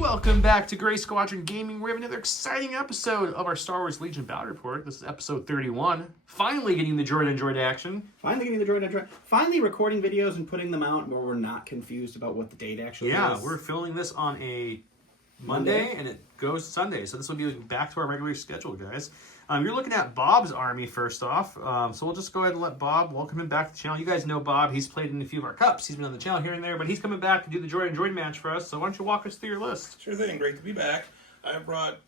Welcome back to Gray Squadron Gaming. We have another exciting episode of our Star Wars Legion Battle Report. This is episode 31. Finally getting the droid and droid action. Finally recording videos and putting them out where we're not confused about what the date actually is. Yeah, we're filming this on a Monday and it goes Sunday. So this will be back to our regular schedule, guys. You're looking at Bobb's army first off. So we'll just go ahead and let Bobb, welcome him back to the channel. You guys know Bobb. He's played in a few of our cups. He's been on the channel here and there, but he's coming back to do the droid and droid match for us. So why don't you walk us through your list? Sure thing. Great to be back. I brought,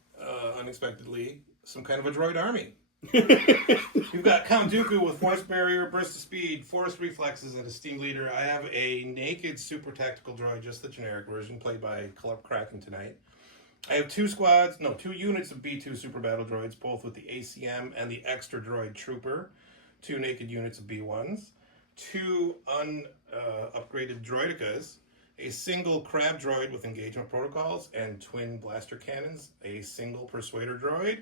unexpectedly, some kind of a droid army. You've got Count Dooku with Force Barrier, Burst of Speed, Force Reflexes, and a Steam Leader. I have a naked super tactical droid, just the generic version, played by Club Kraken tonight. I have two units of B2 Super Battle Droids, both with the ACM and the Extra Droid Trooper. Two naked units of B1s. Two upgraded Droidicas. A single Crab Droid with engagement protocols and twin blaster cannons. A single Persuader Droid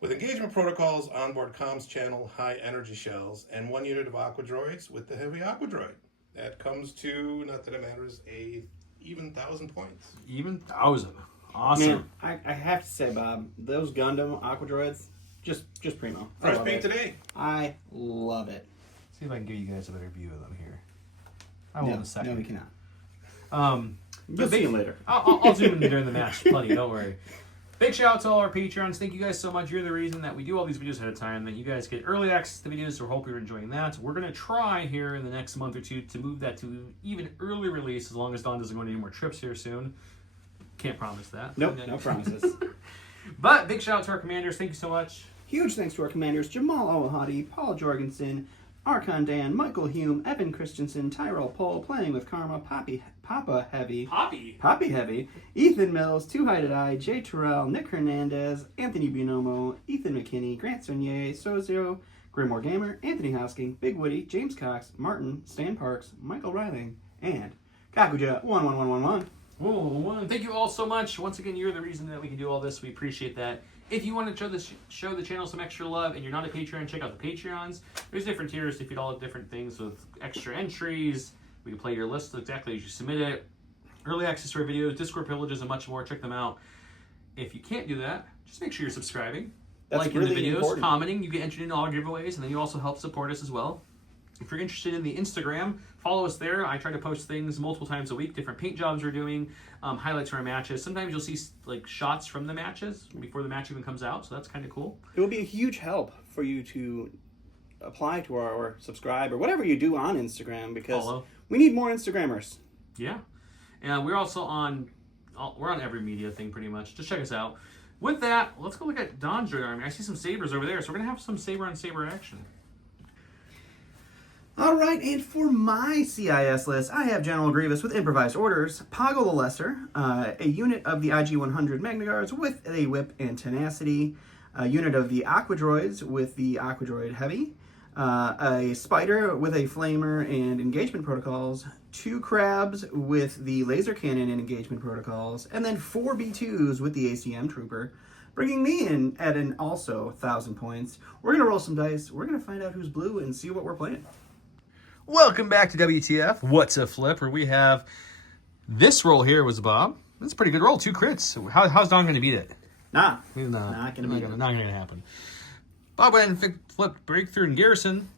with engagement protocols, onboard comms channel, high energy shells, and one unit of Aqua Droids with the heavy Aqua Droid. That comes to, not that it matters, a even 1,000 points. Even 1,000. Awesome. Man, I have to say, Bob, those Gundam Aqua Droids, just primo. First paint today. I love it. See if I can give you guys a better view of them here. I will in a second. No, we cannot. You'll see them later. I'll zoom in during the match. Plenty, don't worry. Big shout out to all our Patreons. Thank you guys so much. You're the reason that we do all these videos ahead of time, that you guys get early access to the videos, so we hope you're enjoying that. We're going to try here in the next month or two to move that to even early release, as long as Don doesn't go on any more trips here soon. Can't promise that. Nope, no promises. But big shout out to our commanders. Thank you so much. Huge thanks to our commanders, Jamal Awahadi, Paul Jorgensen, Archon Dan, Michael Hume, Evan Christensen, Tyrell Pohl, Playing with Karma, Papa Heavy, Ethan Mills, Two Hided Eye, Jay Terrell, Nick Hernandez, Anthony Bunomo, Ethan McKinney, Grant Sonier, Sozio, Grimoire Gamer, Anthony Hosking, Big Woody, James Cox, Martin, Stan Parks, Michael Riling, and Kakuja11111. Oh, thank you all so much. Once again, you're the reason that we can do all this. We appreciate that. If you want to show the channel some extra love and you're not a Patreon, check out the Patreons. There's different tiers to feed all the different things with extra entries. We can play your list exactly as you submit it. Early access to our videos, Discord privileges, and much more. Check them out. If you can't do that, just make sure you're subscribing. That's liking really the videos, important. commenting. You get entered into all our giveaways, and then you also help support us as well. If you're interested in the Instagram, follow us there. I try to post things multiple times a week, different paint jobs we're doing, highlights from our matches. Sometimes you'll see like shots from the matches before the match even comes out, so that's kind of cool. It will be a huge help for you to apply to our or subscribe or whatever you do on Instagram, because we need more Instagrammers. Yeah, and we're also on every media thing pretty much. Just check us out. With that, let's go look at Don's droid army. I see some sabers over there, so we're gonna have some saber on saber action. All right, and for my CIS list, I have General Grievous with Improvised Orders, Poggle the Lesser, a unit of the IG-100 Magna Guards with a Whip and Tenacity, a unit of the Aqua Droids with the Aqua Droid Heavy, a Spider with a Flamer and Engagement Protocols, 2 Crabs with the Laser Cannon and Engagement Protocols, and then 4 B2s with the ACM Trooper, bringing me in at an also 1,000 points. We're going to roll some dice, we're going to find out who's blue and see what we're playing. Welcome back to WTF, What's a Flip, where we have this roll here was Bob. That's a pretty good roll, 2 crits. How's Don going to beat it? Not going to beat it. Not going to happen. Bob went and flipped Breakthrough and Garrison.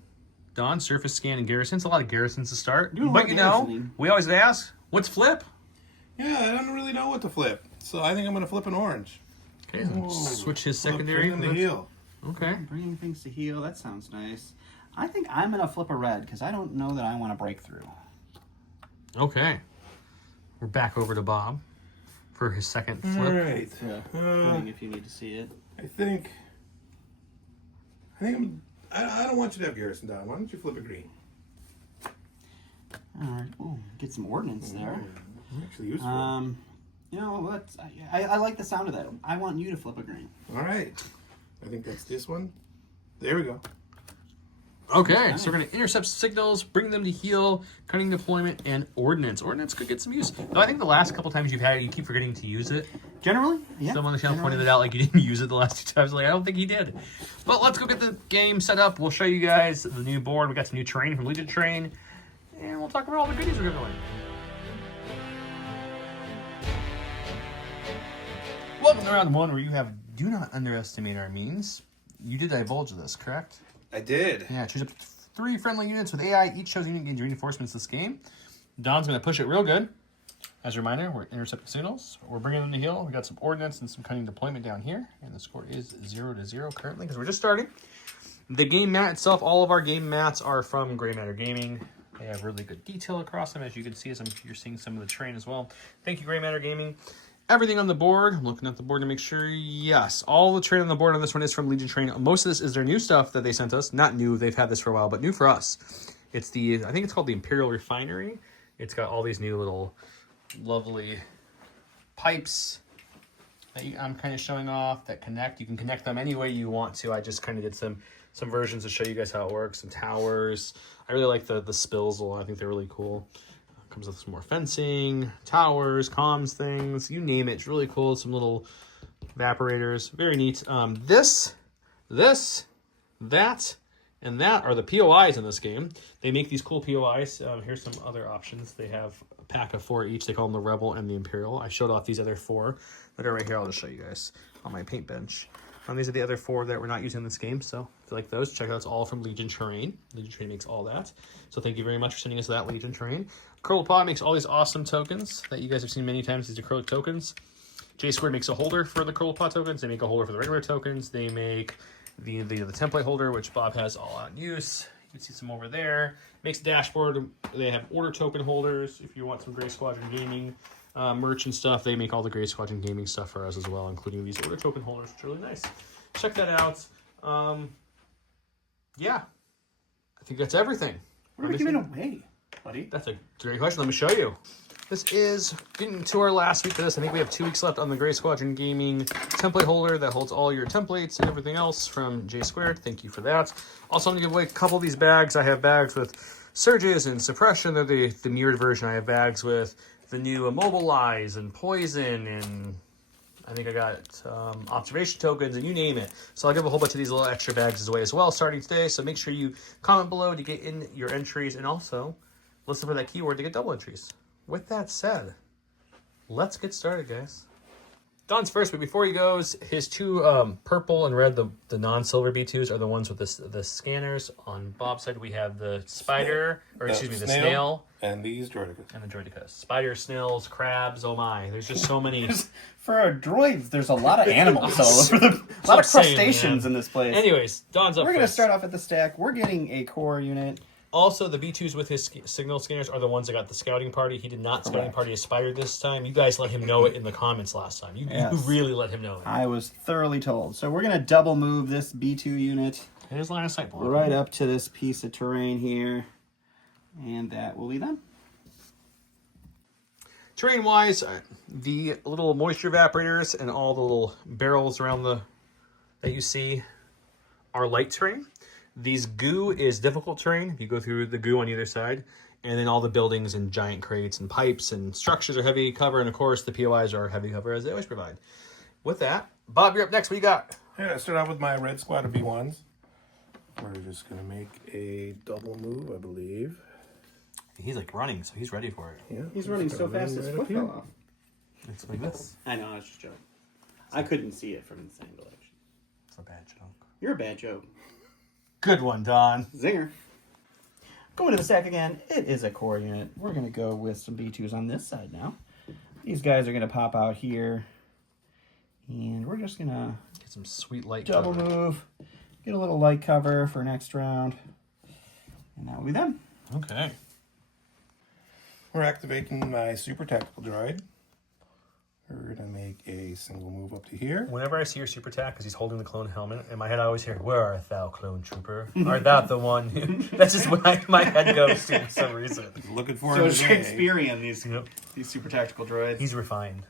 Don, Surface Scan and Garrison. It's a lot of Garrisons to start. But you know, we always ask, what's flip? Yeah, I don't really know what to flip. So I think I'm going to flip an orange. Okay, switch his secondary. Bring him to heal. Okay. Bringing things to heal, that sounds nice. I think I'm going to flip a red, because I don't know that I want to break through. Okay. We're back over to Bob for his second flip. All right. If you need to see it. I don't want you to have Garrison down. Why don't you flip a green? All right. Ooh, get some ordnance there. Actually useful. You know, I like the sound of that. I want you to flip a green. All right. I think that's this one. There we go. Okay, so we're going to intercept signals, bring them to heal, cutting deployment, and ordnance. Ordnance could get some use. Though I think the last couple times you've had it, you keep forgetting to use it. Generally, yeah. Someone on the channel pointed it out like you didn't use it the last 2 times. Like, I don't think he did. But let's go get the game set up. We'll show you guys the new board. We got some new terrain from Legion Terrain. And we'll talk about all the goodies we're giving away. Welcome to round 1, where you have do not underestimate our means. You did divulge this, correct? I did. Yeah, choose up to 3 friendly units with AI. Each chosen unit gains reinforcements this game. Don's going to push it real good. As a reminder, we're intercepting signals. We're bringing them to heel. We got some ordnance and some cunning deployment down here. And the score is 0-0 currently, because we're just starting. The game mat itself, all of our game mats are from Gray Matter Gaming. They have really good detail across them, as you can see, as you're seeing some of the terrain as well. Thank you, Gray Matter Gaming. Everything on the board, I'm looking at the board to make sure, yes, all the terrain on the board on this one is from Legion Terrain. Most of this is their new stuff that they sent us. Not new, they've had this for a while, but new for us. It's the, I think it's called the Imperial Refinery. It's got all these new little lovely pipes that I'm kind of showing off that connect. You can connect them any way you want to. I just kind of did some versions to show you guys how it works. Some towers. I really like the spills a lot. I think they're really cool. Comes with some more fencing, towers, comms things, you name it. It's really cool. Some little evaporators. Very neat. This, that, and that are the POIs in this game. They make these cool POIs. Here's some other options. They have a pack of 4 each. They call them the Rebel and the Imperial. I showed off these other 4 that are right here. I'll just show you guys on my paint bench. These are the other 4 that we're not using in this game, so if you like those, check out. It's all from Legion Terrain. Legion Terrain makes all that. So thank you very much for sending us that, Legion Terrain. Curl makes all these awesome tokens that you guys have seen many times. These acrylic tokens. J2 makes a holder for the Curl tokens. They make a holder for the regular tokens. They make the template holder, which Bob has all out in use. You can see some over there. Makes a dashboard. They have order token holders if you want some Gray Squadron Gaming merch and stuff. They make all the Gray Squadron Gaming stuff for us as well, including these order token holders, which are really nice. Check that out. Yeah, I think that's everything. What are we giving away, buddy? That's a great question. Let me show you. This is getting to our last week of this. I think we have 2 weeks left on the Gray Squadron Gaming template holder that holds all your templates and everything else from J2. Thank you for that. Also, I'm going to give away a couple of these bags. I have bags with Surges and Suppression. They're the mirrored version. I have bags with the new Immobilize and Poison, and I think I got observation tokens, and you name it. So I'll give a whole bunch of these little extra bags away as well starting today. So make sure you comment below to get in your entries, and also listen for that keyword to get double entries. With that said, let's get started, guys. Don's first, but before he goes, his 2 purple and red, the non-silver B2s, are the ones with the scanners. On Bob's side, we have the spider, or excuse me, the snail. And these droidicas. And the droidicas. Spiders, snails, crabs, oh my. There's just so many. For our droids, there's a lot of animals all over a lot of crustaceans in this place. Anyways, Don's up We're going to first. start off at the stack. We're getting a core unit. Also, the B2s with his signal scanners are the ones that got the scouting party. He did not scouting party a spider this time. You guys let him know it in the comments last time. You really let him know it. I was thoroughly told. So we're going to double move this B2 unit His line of sight block. right up to this piece of terrain here. And that will be them. Terrain-wise, the little moisture evaporators and all the little barrels around that you see are light terrain. These goo is difficult terrain. If you go through the goo on either side. And then all the buildings and giant crates and pipes and structures are heavy cover. And of course, the POIs are heavy cover, as they always provide. With that, Bob, you're up next. What you got? Yeah, I start out with my red squad of B1s. We're just going to make a double move, I believe. He's like running, so he's ready for it. Yeah, He's running so fast his foot fell off. It's like this. I know, I was just joking. I couldn't see it from this angle, actually. It's a bad joke. You're a bad joke. Good one, Don. Zinger. Going to the stack again. It is a core unit. We're going to go with some B2s on this side now. These guys are going to pop out here. And we're just going to Get some sweet light double cover. move. Get a little light cover for next round. And that will be them. Okay. We're activating my super tactical droid. We're going to make a single move up to here. Whenever I see your super tack, because he's holding the clone helmet, in my head I always hear, "Where art thou, clone trooper? Art thou the one?" That's just what my head goes to for some reason. Looking for So him it's today. Shakespearean, these Yep. super tactical droids. He's refined.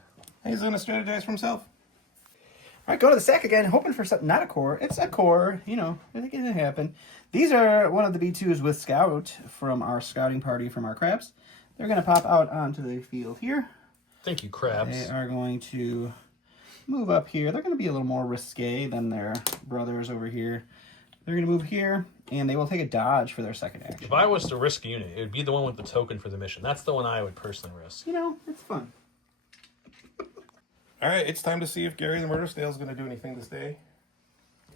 He's going to strategize for himself. All right, go to the stack again, hoping for something, not a core. It's a core, you know, it can happen. These are one of the B2s with Scout from our scouting party from our crabs. They're going to pop out onto the field here. Thank you, crabs. They are going to move up here. They're going to be a little more risque than their brothers over here. They're going to move here, and they will take a dodge for their second action. If I was to risk a unit, it would be the one with the token for the mission. That's the one I would personally risk. You know, it's fun. All right, it's time to see if Gary the Murder Snail is going to do anything this day.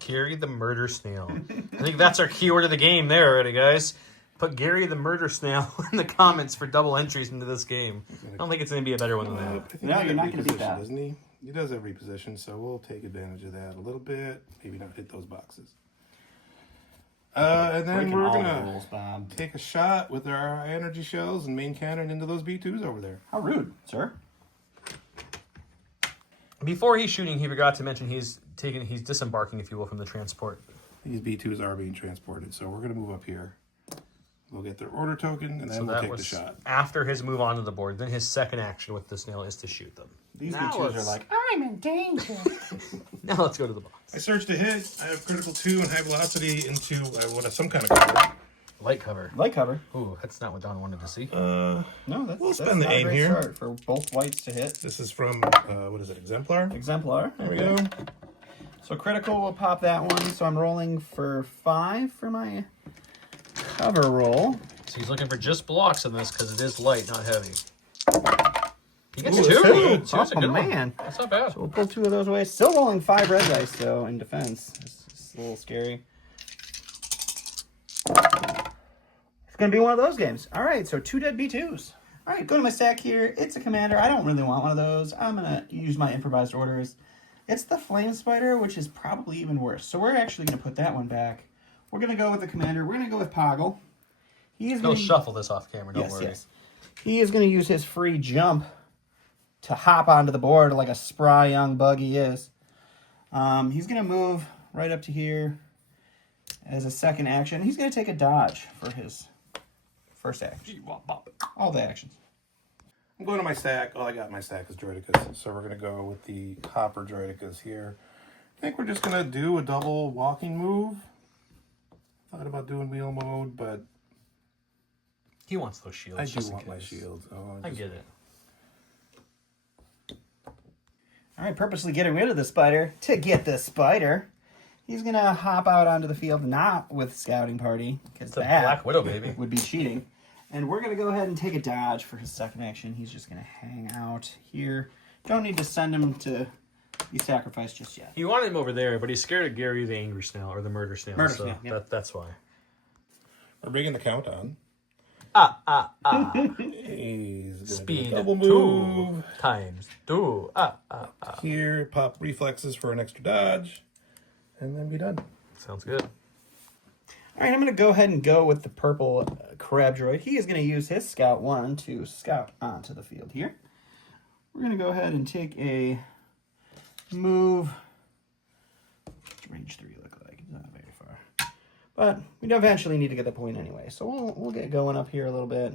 Gary the Murder Snail. I think that's our keyword of the game there already, guys. Put Gary the Murder Snail in the comments for double entries into this game. I don't think it's going to be a better one than that. I think No, he you're not has gonna beat reposition, that. doesn't he? He does have reposition, so we'll take advantage of that a little bit. Maybe not hit those boxes. And then Breaking we're all the going rules, Bob. to take a shot with our energy shells and main cannon into those B2s over there. How rude, sir. Before he's shooting, he forgot to mention he's disembarking, if you will, from the transport. These B2s are being transported, so we're going to move up here. We'll get their order token, and then So we'll that take the was shot. after his move onto the board. Then his second action with the snail is to shoot them. These Now B2s are let's- like, I'm in danger. Now let's go to the box. I searched a hit. I have critical 2 and high velocity into some kind of cover. Light cover. Light cover. Ooh, that's not what Don wanted to see. No, that's, We'll that's spend the not a aim great here. start for both whites to hit. This is from, what is it, Exemplar? Exemplar. There we go. So critical will pop that one. So I'm rolling for 5 for my cover roll. So he's looking for just blocks in this because it is light, not heavy. He gets Ooh, 2. two. Two's a good Oh, one. man. That's not bad. So we'll pull 2 of those away. Still rolling 5 red dice though in defense. It's a little scary. It's gonna be one of those games. All right, so 2 dead B2s. All right, go to my stack here. It's a commander. I don't really want one of those. I'm gonna use my improvised orders. It's the Flame Spider, which is probably even worse. So we're actually gonna put that one back. We're gonna go with the commander. We're gonna go with Poggle. He's He'll gonna shuffle this off camera, don't yes, worry. yes. He is gonna use his free jump to hop onto the board like a spry young bug he is. He's gonna move right up to here as a second action. He's gonna take a dodge for his first action. All the actions. I'm going to my stack. All I got in my stack is Droidicas, so we're going to go with the Copper Droidicas here. I think we're just going to do a double walking move. Thought about doing wheel mode, but He wants those shields. I do just in want my case. shields. Oh, I get it. All right, purposely getting rid of the spider to get the spider. He's gonna hop out onto the field, not with scouting party, because It's a that Black Widow, baby. would be cheating. And we're gonna go ahead and take a dodge for his second action. He's just gonna hang out here. Don't need to send him to be sacrificed just yet. He wanted him over there, but he's scared of Gary the Angry Snail or the Murder Snail. Murder so Snail, yeah. that's why. we're bringing the count on. He's gonna Speed do a double move 2 times 2. here. Pop reflexes for an extra dodge, and then be done. Sounds good. All right, I'm going to go ahead and go with the purple crab droid. He is going to use his scout 1 to scout onto the field here. We're going to go ahead and take a move. What's range 3 look like? It's not very far. But we eventually need to get the point anyway. So we'll get going up here a little bit.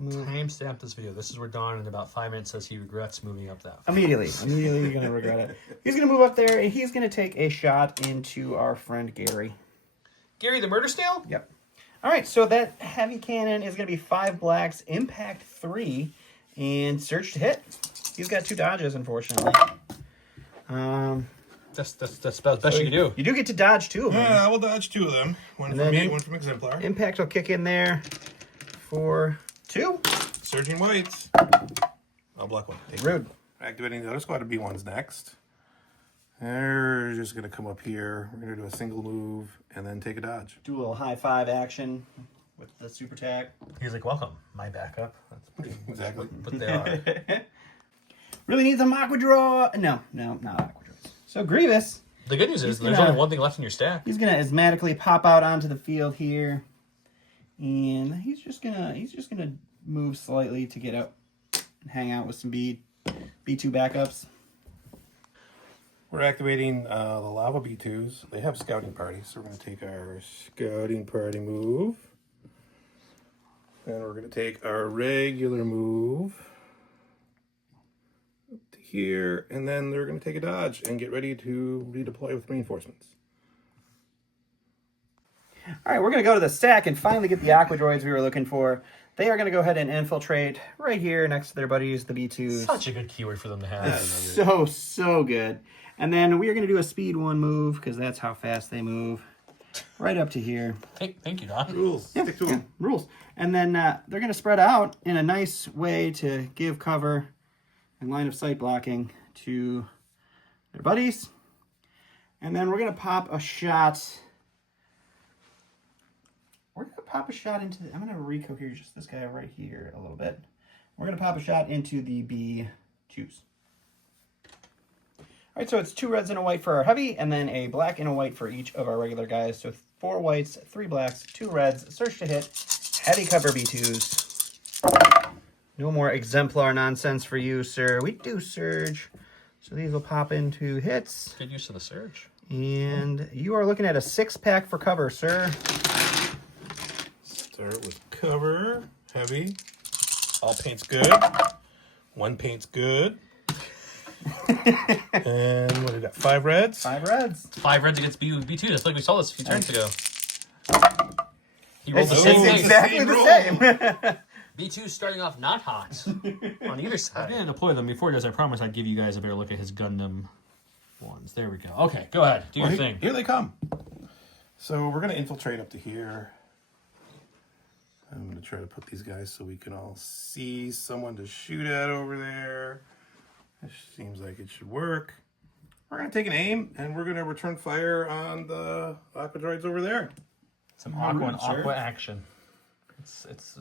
Move. Timestamp this video. This is where Don in about 5 minutes says he regrets moving up that. Immediately you're going to regret it. He's going to move up there, and he's going to take a shot into our friend Gary. Gary the Murder Snail? Yep. All right, so that heavy cannon is going to be 5 blacks, impact 3, and search to hit. He's got 2 dodges, unfortunately. That's about the best you can do. You do get to dodge 2 of them. Yeah, we'll dodge 2 of them. One And from then me, one from Exemplar. Impact will kick in there for 2. Surging whites. I'll block one. Take Rude. Activating the other squad of B1s next. They're just going to come up here. We're going to do a single move and then take a dodge. Do a little high 5 action with the super tack. He's like, welcome, my backup. That's pretty Exactly. but they are. Really needs a Aqua Draw. No, not Aqua Draws. So Grievous, The good news is there's gonna- only one thing left in your stack. he's going to asthmatically pop out onto the field here. And he's just gonna move slightly to get up and hang out with some B2 backups. We're activating the Lava B2s. They have scouting parties, so we're going to take our scouting party move. And we're going to take our regular move up to here, and then they're going to take a dodge and get ready to redeploy with reinforcements. All right, we're going to go to the stack and finally get the Aqua Droids we were looking for. They are going to go ahead and infiltrate right here next to their buddies, the B2s. Such a good keyword for them to have. So good. And then we are going to do a speed 1 move because that's how fast they move. Right up to here. Thank you, Don. Rules. Stick to them. Rules. And then they're going to spread out in a nice way to give cover and line of sight blocking to their buddies. And then we're going to pop a shot. We're going to pop a shot into I'm going to reco here, just this guy right here a little bit. We're going to pop a shot into the B2s. All right, so it's 2 reds and a white for our heavy, and then a black and a white for each of our regular guys. So 4 whites, 3 blacks, 2 reds, search to hit, heavy cover B2s. No more exemplar nonsense for you, sir. We do surge. So these will pop into hits. Good use of the surge. And you are looking at a 6-pack for cover, sir. Start with cover, heavy. All paint's good. 1 paint's good. And what do we got? 5 reds? 5 reds. 5 reds against B2. Just like we saw this a few turns ago. He rolled the It's same thing. exactly the same. B2 starting off not hot on either side. I'm going to deploy them. Before he does, I promise I'd give you guys a better look at his Gundam ones. There we go. Okay, go ahead. Do your thing. Here they come. So we're going to infiltrate up to here. I'm going to try to put these guys so we can all see someone to shoot at over there. This seems like it should work. We're going to take an aim, and we're going to return fire on the aqua droids over there. Some aqua and aqua action. It's I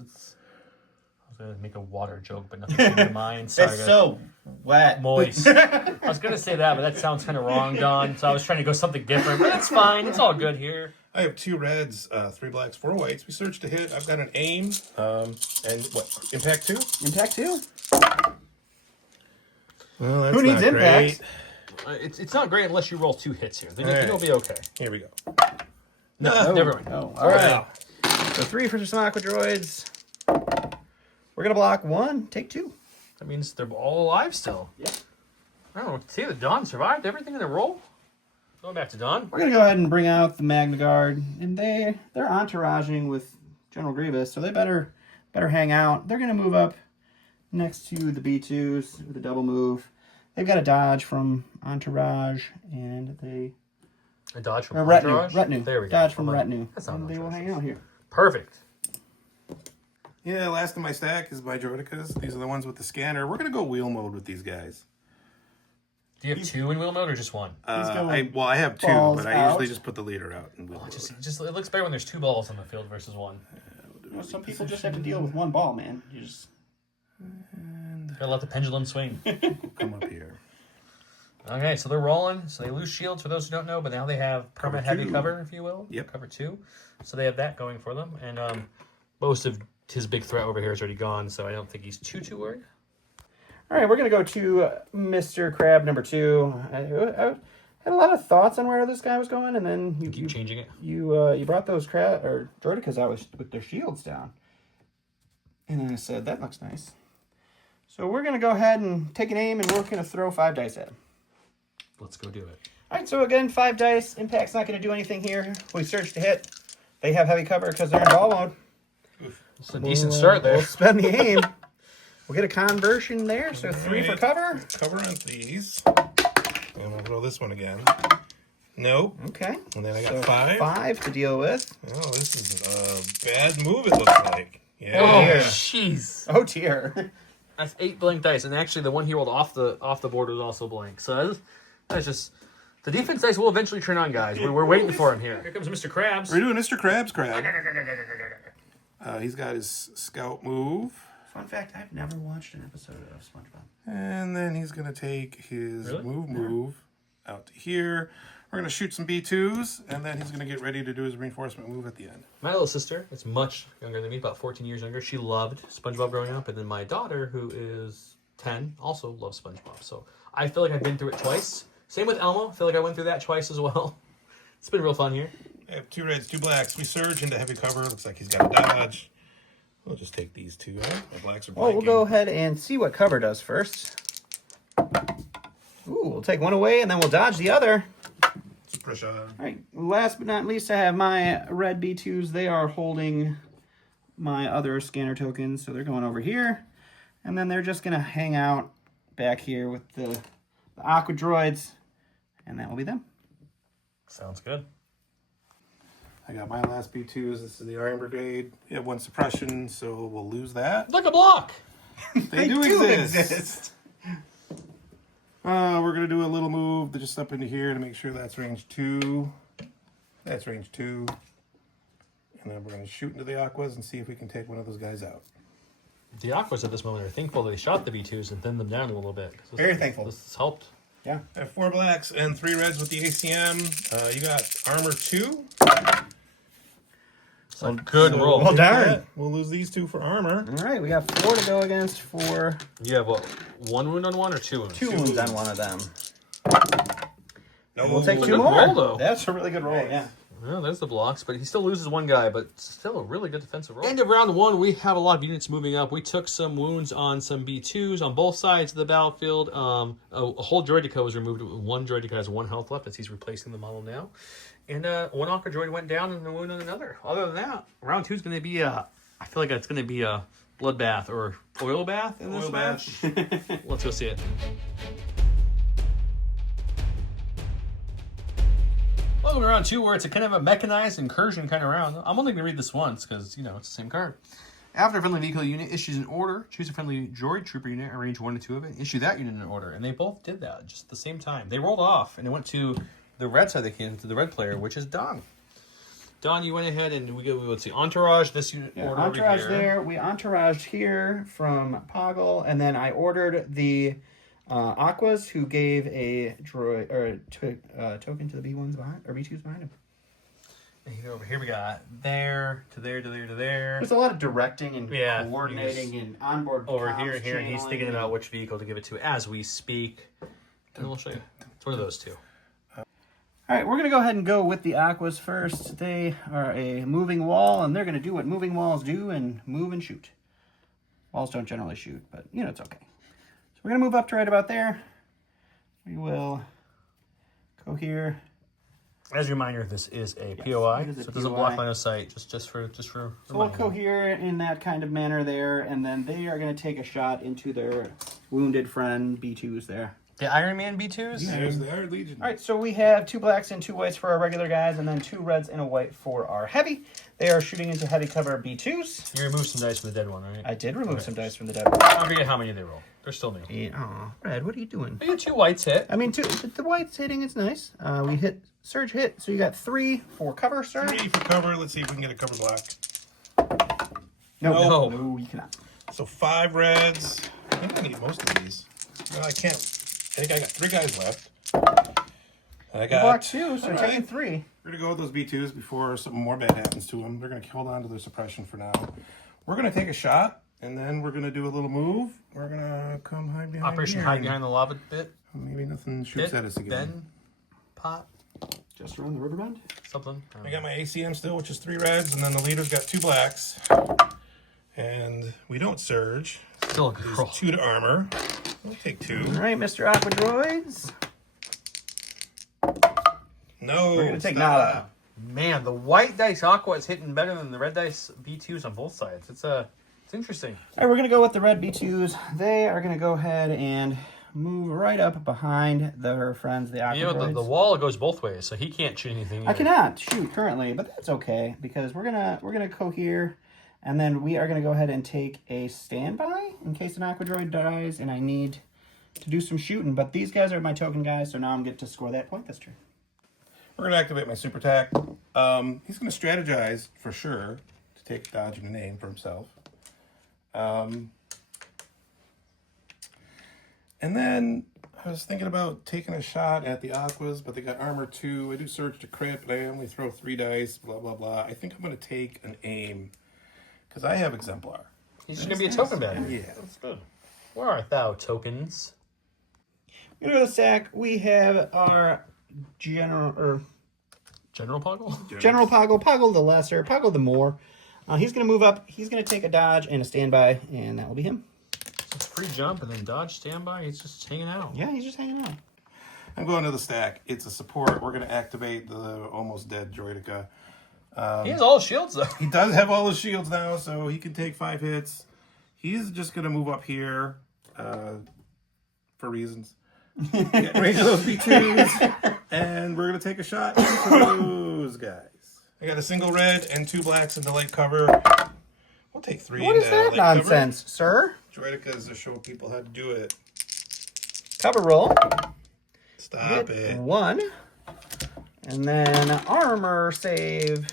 was going to make a water joke, but nothing came to mind. Sorry, It's guys. so wet. Moist. I was going to say that, but that sounds kind of wrong, Don. So I was trying to go something different, but that's fine. It's all good here. I have 2 reds, 3 blacks, 4 whites. We search to hit. I've got an aim. And what? Impact 2? Impact 2? Well, that's Who needs not impact? great. It's not great unless you roll 2 hits here. Then All you'll right. be okay. Here we go. No, never mind. Oh, all right. So 3 for some aqua droids. We're going to block 1, take 2. That means they're all alive still. Yeah. I don't know. See that Don survived everything in the roll? Going back to Don. We're going to go ahead and bring out the Magna Guard. And they're entouraging with General Grievous, so they better hang out. They're going to move up next to the B2s with a double move. They've got a dodge from Entourage, and they... A dodge from Retinue. Entourage? There we go. Dodge from Retinue. That's not And they will hang out here. Perfect. Yeah, last in my stack is my Droidicas. These are the ones with the scanner. We're going to go wheel mode with these guys. Do you have 2 in wheel mode or just 1? I have 2, balls but I out. usually just put the leader out in wheel mode. It looks better when there's 2 balls on the field versus 1. Well, some people just have to deal with 1 ball, man. You just... Gotta let the pendulum swing. Come up here. Okay, so they're rolling. So they lose shields for those who don't know, but now they have permanent Cover heavy 2. cover, if you will. Yep. Cover 2. So they have that going for them. And most of his big threat over here is already gone, so I don't think he's too worried. All right, we're going to go to Mr. Crab number 2. I had a lot of thoughts on where this guy was going, and then you Keep changing it. You brought those Droidicas out with their shields down. And then I said, that looks nice. So we're going to go ahead and take an aim, and we're going to throw 5 dice at him. Let's go do it. All right, so again, 5 dice. Impact's not going to do anything here. We search to hit. They have heavy cover because they're in ball mode. It's a decent start there. We'll spend the aim. We'll get a conversion there, so 3 for cover. Cover on these. And I'll roll this one again. Nope. Okay. And then I got So 5. 5 to deal with. Oh, this is a bad move, it looks like. Yeah. Oh, dear. jeez. Oh, dear. That's 8 blank dice, and actually the one he rolled off the board was also blank. So that's just the defense dice will eventually turn on, guys. We're waiting for him here. Here comes Mr. Krabs. We're doing Mr. Krabs crab. He's got his scout move. Fun fact, I've never watched an episode of SpongeBob. And then he's going to take his Really? move out to here. We're going to shoot some B2s, and then he's going to get ready to do his reinforcement move at the end. My little sister is much younger than me, about 14 years younger. She loved SpongeBob growing up, and then my daughter, who is 10, also loves SpongeBob. So I feel like I've been through it twice. Same with Elmo. I feel like I went through that twice as well. It's been real fun here. I have 2 reds, 2 blacks. We surge into heavy cover. Looks like he's got a dodge. We'll just take these 2 out. My blacks are blanking. Well, we'll go ahead and see what cover does first. Ooh, we'll take 1 away, and then we'll dodge the other. Pressure. All right, last but not least, I have my red B2s. They are holding my other scanner tokens, so they're going over here. And then they're just going to hang out back here with the aqua droids, and that will be them. Sounds good. I got my last B2s. This is the Iron Brigade. We have 1 suppression, so we'll lose that. Like a block. They do exist. We're going to do a little move to just up into here to make sure that's range 2. That's range 2. And then we're going to shoot into the Aquas and see if we can take one of those guys out. The Aquas at this moment are thankful they shot the B2s and thinned them down a little bit. Very thankful. This has helped. Yeah. I have 4 blacks and 3 reds with the ACM. You got armor 2. It's a good roll. Well, darn. We'll lose these 2 for armor. All right, we got 4 to go against 4. You have what? 1 wound on one or 2 wounds? 2 wounds on one of them. No, We'll take Good 2 more. roll, though. That's a really good roll, yeah. Well, there's the blocks, but he still loses 1 guy, but still a really good defensive roll. End of round 1, we have a lot of units moving up. We took some wounds on some B2s on both sides of the battlefield. A whole droidica was removed. 1 droidica has 1 health left as he's replacing the model now. And 1 Aqua droid went down and a wound on another. Other than that, round 2 is going to be I feel like it's going to be a bloodbath or oil bath in this match. Let's go see it. Welcome to round 2, where it's a kind of a mechanized incursion kind of round. I'm only going to read this once because, you know, it's the same card. After a friendly vehicle unit issues an order, choose a friendly droid trooper unit, arrange 1 to 2 of it, issue that unit in order. And they both did that just at the same time. They rolled off, and it went to the red side of the can, to the red player, which is Don. Don, you went ahead and let's see, entourage this unit order entourage over here. there. We entouraged here from Poggle, and then I ordered the Aquas, who gave a droid or token to the B1s behind or B2s behind him. And over here we got there to there to there to there. There's a lot of directing and Yeah, coordinating and onboard over comms, here and here, and he's thinking channeling. about which vehicle to give it to as we speak. And we'll show you. It's one of those 2. All right, we're going to go ahead and go with the Aquas first. They are a moving wall, and they're going to do what moving walls do and move and shoot. Walls don't generally shoot, but, you know, it's okay. So we're going to move up to right about there. We will go here. As a reminder, this is a POI, it is a so it doesn't POI. block line of sight. Just for. So we'll cohere in that kind of manner there, and then they are going to take a shot into their wounded friend B2s there. The Iron Man B2s? There's the Iron Legion. All right, so we have 2 blacks and 2 whites for our regular guys, and then 2 reds and a white for our heavy. They are shooting into heavy cover B2s. You removed some dice from the dead one, right? I did remove some dice from the dead one. I forget how many they roll. They're still new. Aw, Red, what are you doing? You got 2 whites hit. I mean, the white's hitting, it's nice. We hit Surge hit, so you got 3 for cover, sir. 3 for cover. Let's see if we can get a cover block. No, you cannot. So 5 reds. I think I need most of these. Well, I can't. I think I got 3 guys left. And I got Block 2, so all taking right. 3. We're gonna go with those B2s before something more bad happens to them. They're gonna hold on to their suppression for now. We're gonna take a shot, and then we're gonna do a little move. We're gonna come hide behind Operation here. hide behind the lava bit. Maybe nothing shoots at us again. Ben pot. Just around the river bend? Something. I got my ACM still, which is 3 reds, and then the leader's got 2 blacks. And we don't surge. Still a good roll. 2 to armor. We'll take 2. All right, Mr. Aqua Droids. No. We're going to take stop. nada. Man, the white dice Aqua is hitting better than the red dice B2s on both sides. It's interesting. All right, we're going to go with the red B2s. They are going to go ahead and move right up behind their friends, the Aqua You know, Droids. the wall goes both ways, so he can't shoot anything. I either. cannot shoot currently, but that's okay because we're gonna cohere, and then we are gonna go ahead and take a standby in case an Aqua Droid dies, and I need to do some shooting. But these guys are my token guys, so now I'm getting to score that point this turn. We're going to activate my super attack. He's going to strategize for sure to take a dodge and a name for himself. And then I was thinking about taking a shot at the Aquas, but they got armor 2. I do surge to crit, but I only throw 3 dice, blah, blah, blah. I think I'm going to take an aim because I have Exemplar. He's just going to be a token bagger. Yeah. That's good. Where art thou, tokens? We're gonna go to the stack. We have our General Poggle? General Poggle the lesser, Poggle the more. He's gonna move up. He's gonna take a dodge and a standby, and that will be him. It's free jump and then dodge, standby. He's just hanging out. Yeah, he's just hanging out. I'm going to the stack. It's a support. We're going to activate the almost dead Droidica. He has all shields, though. He does have all his shields now, so he can take 5 hits. He's just going to move up here for reasons. Get rid of those B2s. And we're going to take a shot for those guys. I got a single red and 2 blacks in the light cover. We'll take 3 What is that light nonsense, sir? cover. Droidicas to show people how to do it. Cover roll. Stop Hit it. 1. And then armor save.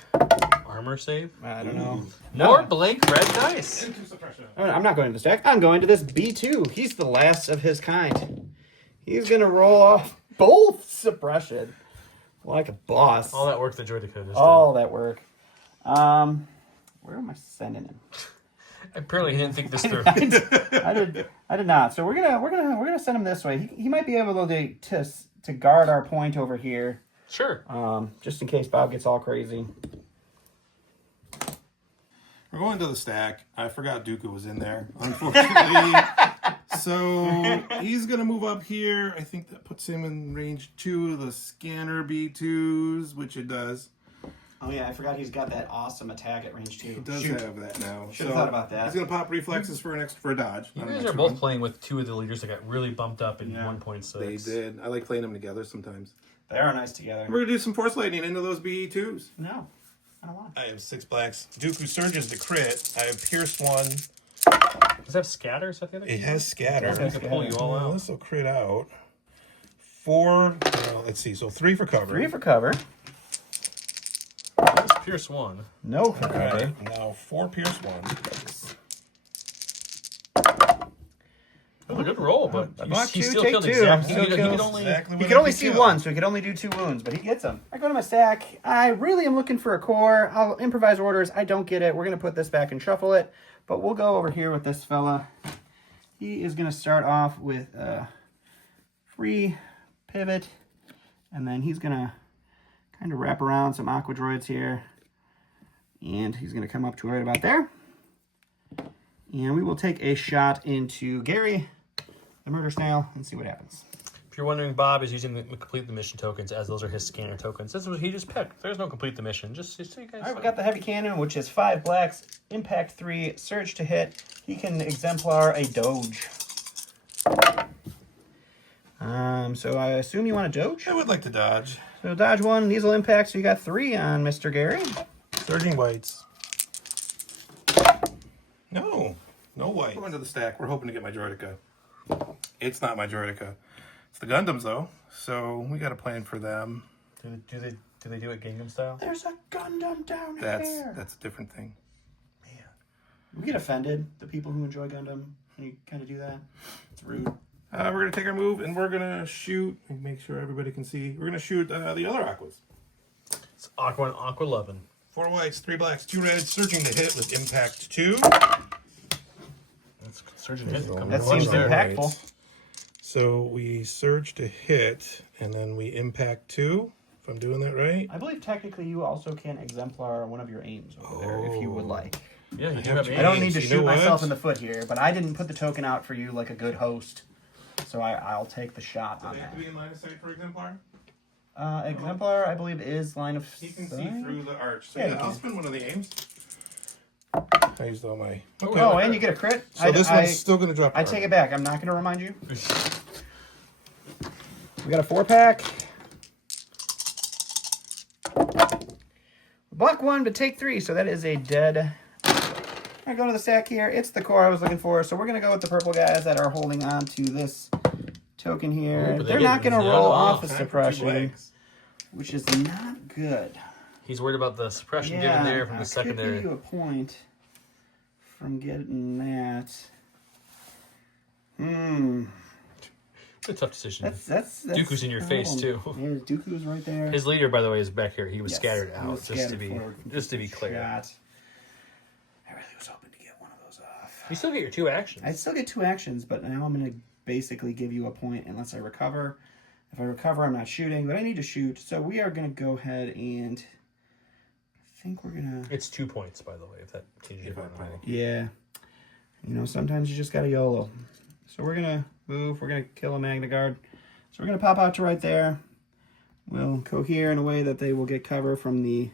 Armor save. I don't know. More blank red dice. Into suppression. I'm not going to this deck. I'm going to this B2. He's the last of his kind. He's going to roll off both suppression. Like a boss. All that work the droid could. All that work. Where am I sending him? Apparently, he didn't think this through. I did not. So we're gonna send him this way. He might be able to guard our point over here. Sure. Just in case Bob gets all crazy. We're going to the stack. I forgot Dooku was in there, unfortunately. So he's going to move up here. I think that puts him in range 2 of the scanner B2s, which it does. Oh yeah, I forgot he's got that awesome attack at range 2. He does have that now. Should have thought about that. He's going to pop reflexes for a dodge. You guys are both playing with 2 of the leaders that got really bumped up in 1.6. They did. I like playing them together sometimes. They are nice together. We're going to do some Force Lightning into those B2s. No, I don't want. I have 6 blacks. Dooku surges the crit. I have pierced 1. Does it have scatter? Is that the other? It has scatter. We can pull you all out. This will crit out. 4. Let's see. So 3 for cover. 3 for cover. Let's pierce 1. No for cover. Right. Now 4 pierce 1. That was a good roll, but Block he 2, still take killed 2. exactly. Still He could kills only. Exactly He what could only I see kill. 1, so he could only do 2 wounds, but he gets them. I go to my stack. I really am looking for a core. I'll improvise orders. I don't get it. We're going to put this back and shuffle it. But we'll go over here with this fella. He is going to start off with a free pivot. And then he's going to kind of wrap around some aqua droids here. And he's going to come up to right about there. And we will take a shot into Gary, the murder snail, and see what happens. If you're wondering, Bob is using the complete the mission tokens, as those are his scanner tokens. That's what he just picked. There's no complete the mission. Just so you guys. All right, we got the heavy cannon, which is 5 blacks, impact 3, surge to hit. He can exemplar a doge. So I assume you want a doge? I would like to dodge. So dodge 1, these will impact. So you got 3 on Mr. Gary. Surging whites. No white. Going to the stack. We're hoping to get my Droidica. It's not my Droidica. It's the Gundams though. So we got a plan for them. Do they do it Gangnam style? There's a Gundam down here. That's a different thing. Man, we get offended. The people who enjoy Gundam, when you kind of do that, it's rude. We're gonna take our move and we're gonna shoot. Make sure everybody can see. We're gonna shoot the other aquas. It's Aqua and Aqua 11. 4 whites, 3 blacks, 2 reds, surging to hit with impact 2. That's surging hit. That seems impactful. So we surge to hit, and then we impact 2. If I'm doing that right. I believe technically you also can exemplar one of your aims over there if you would like. Yeah, you do have have to- I don't need to You shoot know what? myself in the foot here, but I didn't put the token out for you like a good host. So I'll take the shot on They have that. to be in line of sight for exemplar. Exemplar, I believe, is line of He can sight. see through the arch. So Yeah, yeah, he I'll can. spend one of the aims. I used all my. Oh, and you get a crit. So this one's still going to drop. I take it back. I'm not going to remind you. We got a 4-pack. Block 1, but take 3. So that is a dead. I go to the stack here. It's the core I was looking for. So we're going to go with the purple guys that are holding on to this token here. Ooh, but They're they not get going to zero roll off. off a Time for 2 suppression, blacks. which is not good. He's worried about the suppression given there from the I could secondary. give you a point from getting that. It's a tough decision. That's Dooku's in your the face, problem. too. Yeah, Dooku's right there. His leader, by the way, is back here. He was Yes, scattered he out, was just scattered forward from to be clear. shot. I really was hoping to get one of those off. You still get your 2 actions. I still get 2 actions, but now I'm going to basically give you a point unless I recover. If I recover, I'm not shooting, but I need to shoot. So we are going to go ahead and I think we're going to... It's 2 points, by the way, if that changes your mind. Yeah. You know, sometimes you just got to YOLO. So we're going to move. We're going to kill a Magna Guard. So we're going to pop out to right there. We'll cohere in a way that they will get cover from the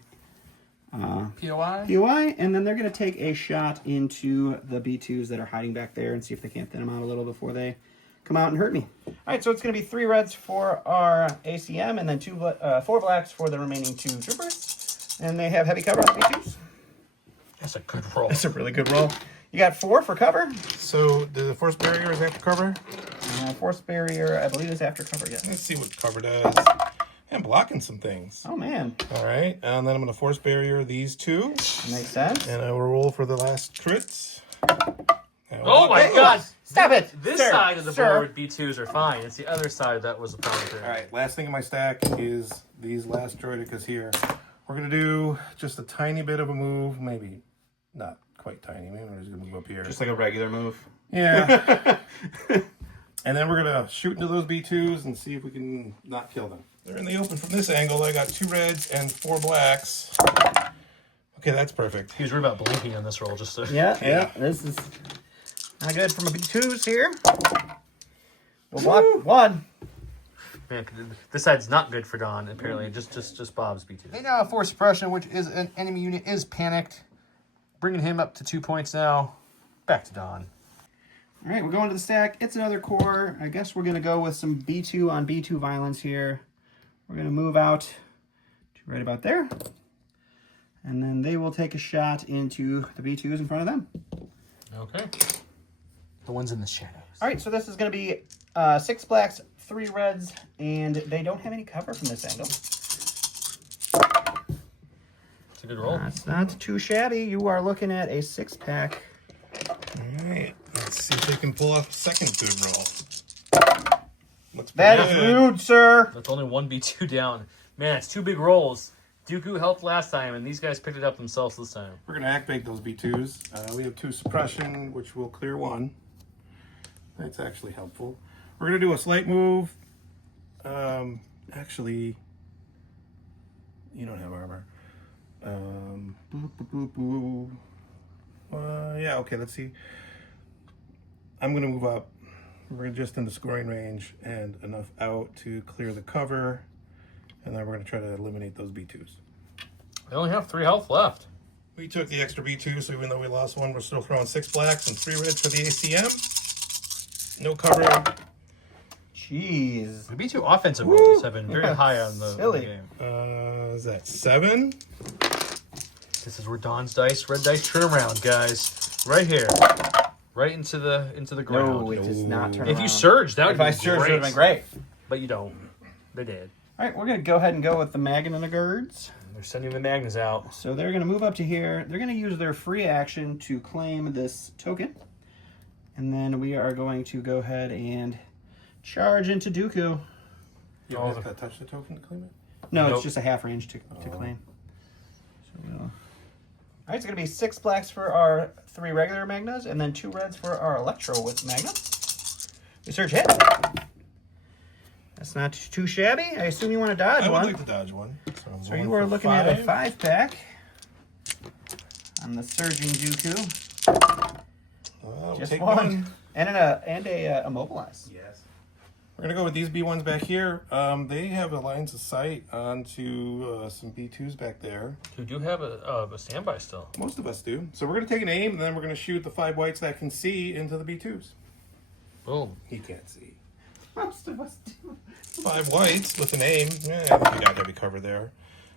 POI. And then they're going to take a shot into the B2s that are hiding back there and see if they can't thin them out a little before they come out and hurt me. All right, so it's going to be 3 reds for our ACM and then 4 blacks for the remaining 2 troopers. And they have heavy cover on the B2s. That's a good roll. That's a really good roll. You got 4 for cover. So the force barrier is that the cover? Force barrier, I believe, is after cover, yes. Let's see what cover does. I'm blocking some things. Oh, man. All right, and then I'm going to force barrier these two. Makes sense. And I will roll for the last crits. Oh my God! Stop it! This Sir, side of the sir. board with B2s are fine. It's the other side that was the problem. All right, last thing in my stack is these last droidicas here. We're going to do just a tiny bit of a move, maybe not quite tiny. Maybe we're just going to move up here. Just like a regular move. Yeah. And then we're going to shoot into those B2s and see if we can not kill them. They're in the open from this angle. I got 2 reds and 4 blacks. Okay, that's perfect. He was worried about blinking on this roll, just so. Yeah. This is not good from a B2s here. We'll block 1. Man, this side's not good for Don, apparently. Just Bob's B2. They now have force suppression, which is an enemy unit is panicked. Bringing him up to 2 points now. Back to Don. All right, we're going to the stack. It's another core. I guess we're going to go with some B2 on B2 violence here. We're going to move out to right about there. And then they will take a shot into the B2s in front of them. Okay. The ones in the shadows. All right, so this is going to be 6 blacks, 3 reds, and they don't have any cover from this angle. It's a good roll. That's not too shabby. You are looking at a 6-pack. All right, let's see if they can pull off a second good roll. Looks That pretty is good. rude, sir. That's only 1 B2 down. Man, it's 2 big rolls. Dooku helped last time, and these guys picked it up themselves this time. We're going to activate those B2s. We have 2 suppression, which will clear 1. That's actually helpful. We're going to do a slight move. Actually, you don't have armor. Yeah, okay, let's see. I'm going to move up. We're just in the scoring range and enough out to clear the cover. And then we're going to try to eliminate those B2s. They only have 3 health left. We took the extra B2, so even though we lost 1, we're still throwing 6 blacks and 3 reds for the ACM. No cover. Jeez. The B2 offensive rolls have been very Yeah, high on the silly. game. Is that 7? This is where Don's dice, red dice turn around, guys. Right here. Right into the ground. No, it does not turn If around. you surge, that would If be I surged, it would great. have been great. But you don't. They did. All right, we're going to go ahead and go with the Magna and the Girds. They're sending the Magnus out. So they're going to move up to here. They're going to use their free action to claim this token. And then we are going to go ahead and charge into Dooku. You don't have to touch the token to claim it? No, Nope. it's just a half range to claim. So we'll... All right, it's going to be 6 blacks for our 3 regular Magnas, and then 2 reds for our Electro with Magna. Research hit. That's not too shabby. I assume you want to dodge I would one. like to dodge one. So, I'm So going you are for looking at a 5. 5-pack on the Surging Dooku. We'll Just take one. And a Immobilize. Yes. We're going to go with these B1s back here. They have a lines of sight onto some B2s back there. You do have a standby still. Most of us do. So we're going to take an aim, and then we're going to shoot the 5 whites that can see into the B2s. Boom. He can't see. Most of us do. 5 whites with an aim. I think we got heavy cover there.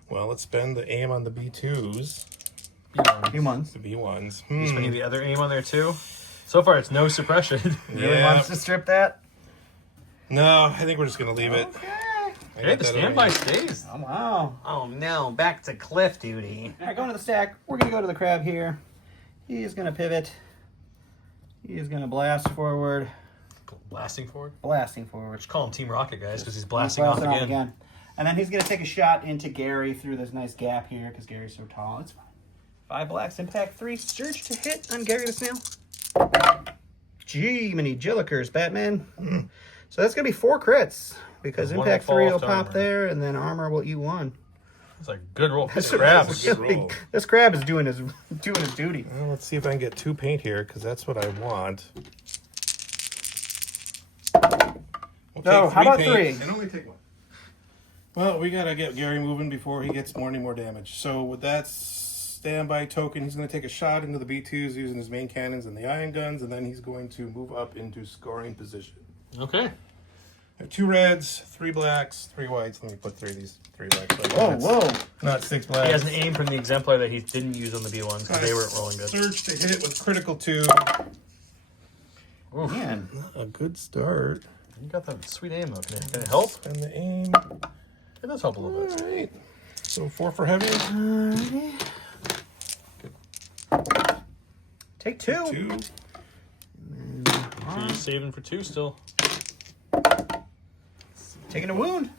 Well, let's spend the aim on the B2s. B1s. The B1s. You spending the other aim on there too? So far, it's no suppression. Really wants to strip that? No, I think we're just going to leave it. Okay. I Hey, got the that standby already. stays. Oh, wow. Oh no, back to cliff duty. All right, going to the stack. We're going to go to the crab here. He is going to pivot. He is going to blast forward. Blasting forward? Blasting forward. Just call him Team Rocket, guys, because he's blasting off again. And then he's going to take a shot into Gary through this nice gap here because Gary's so tall. It's fine. 5 blacks, impact 3. Surge to hit on Gary the Snail. Gee, many Jillikers, Batman. So that's going to be 4 crits because One impact will fall 3 off will to pop armor. there and then armor will eat 1. It's like good roll for That's the crab. That's a good roll. This crab is doing his duty. Well, let's see if I can get 2 paint here, because that's what I want. We'll No, take how about paint 3? And only take 1. Well, we got to get Gary moving before he gets any more damage. So with that standby token, he's going to take a shot into the B2s using his main cannons and the ion guns, and then he's going to move up into scoring position. Okay. I have 2 reds, 3 blacks, 3 whites. Let me put 3 of these 3 blacks. Whoa. Not 6 He blacks. has an aim from the exemplar that he didn't use on the B1s because they weren't rolling good. Surge to hit with critical 2. Oof. Man, A good start. You got that sweet aim though. Can it help? And the aim. It does help a little bit. All right. So 4 for heavy. take 2. 2. So you're saving for 2 still. Taking a wound.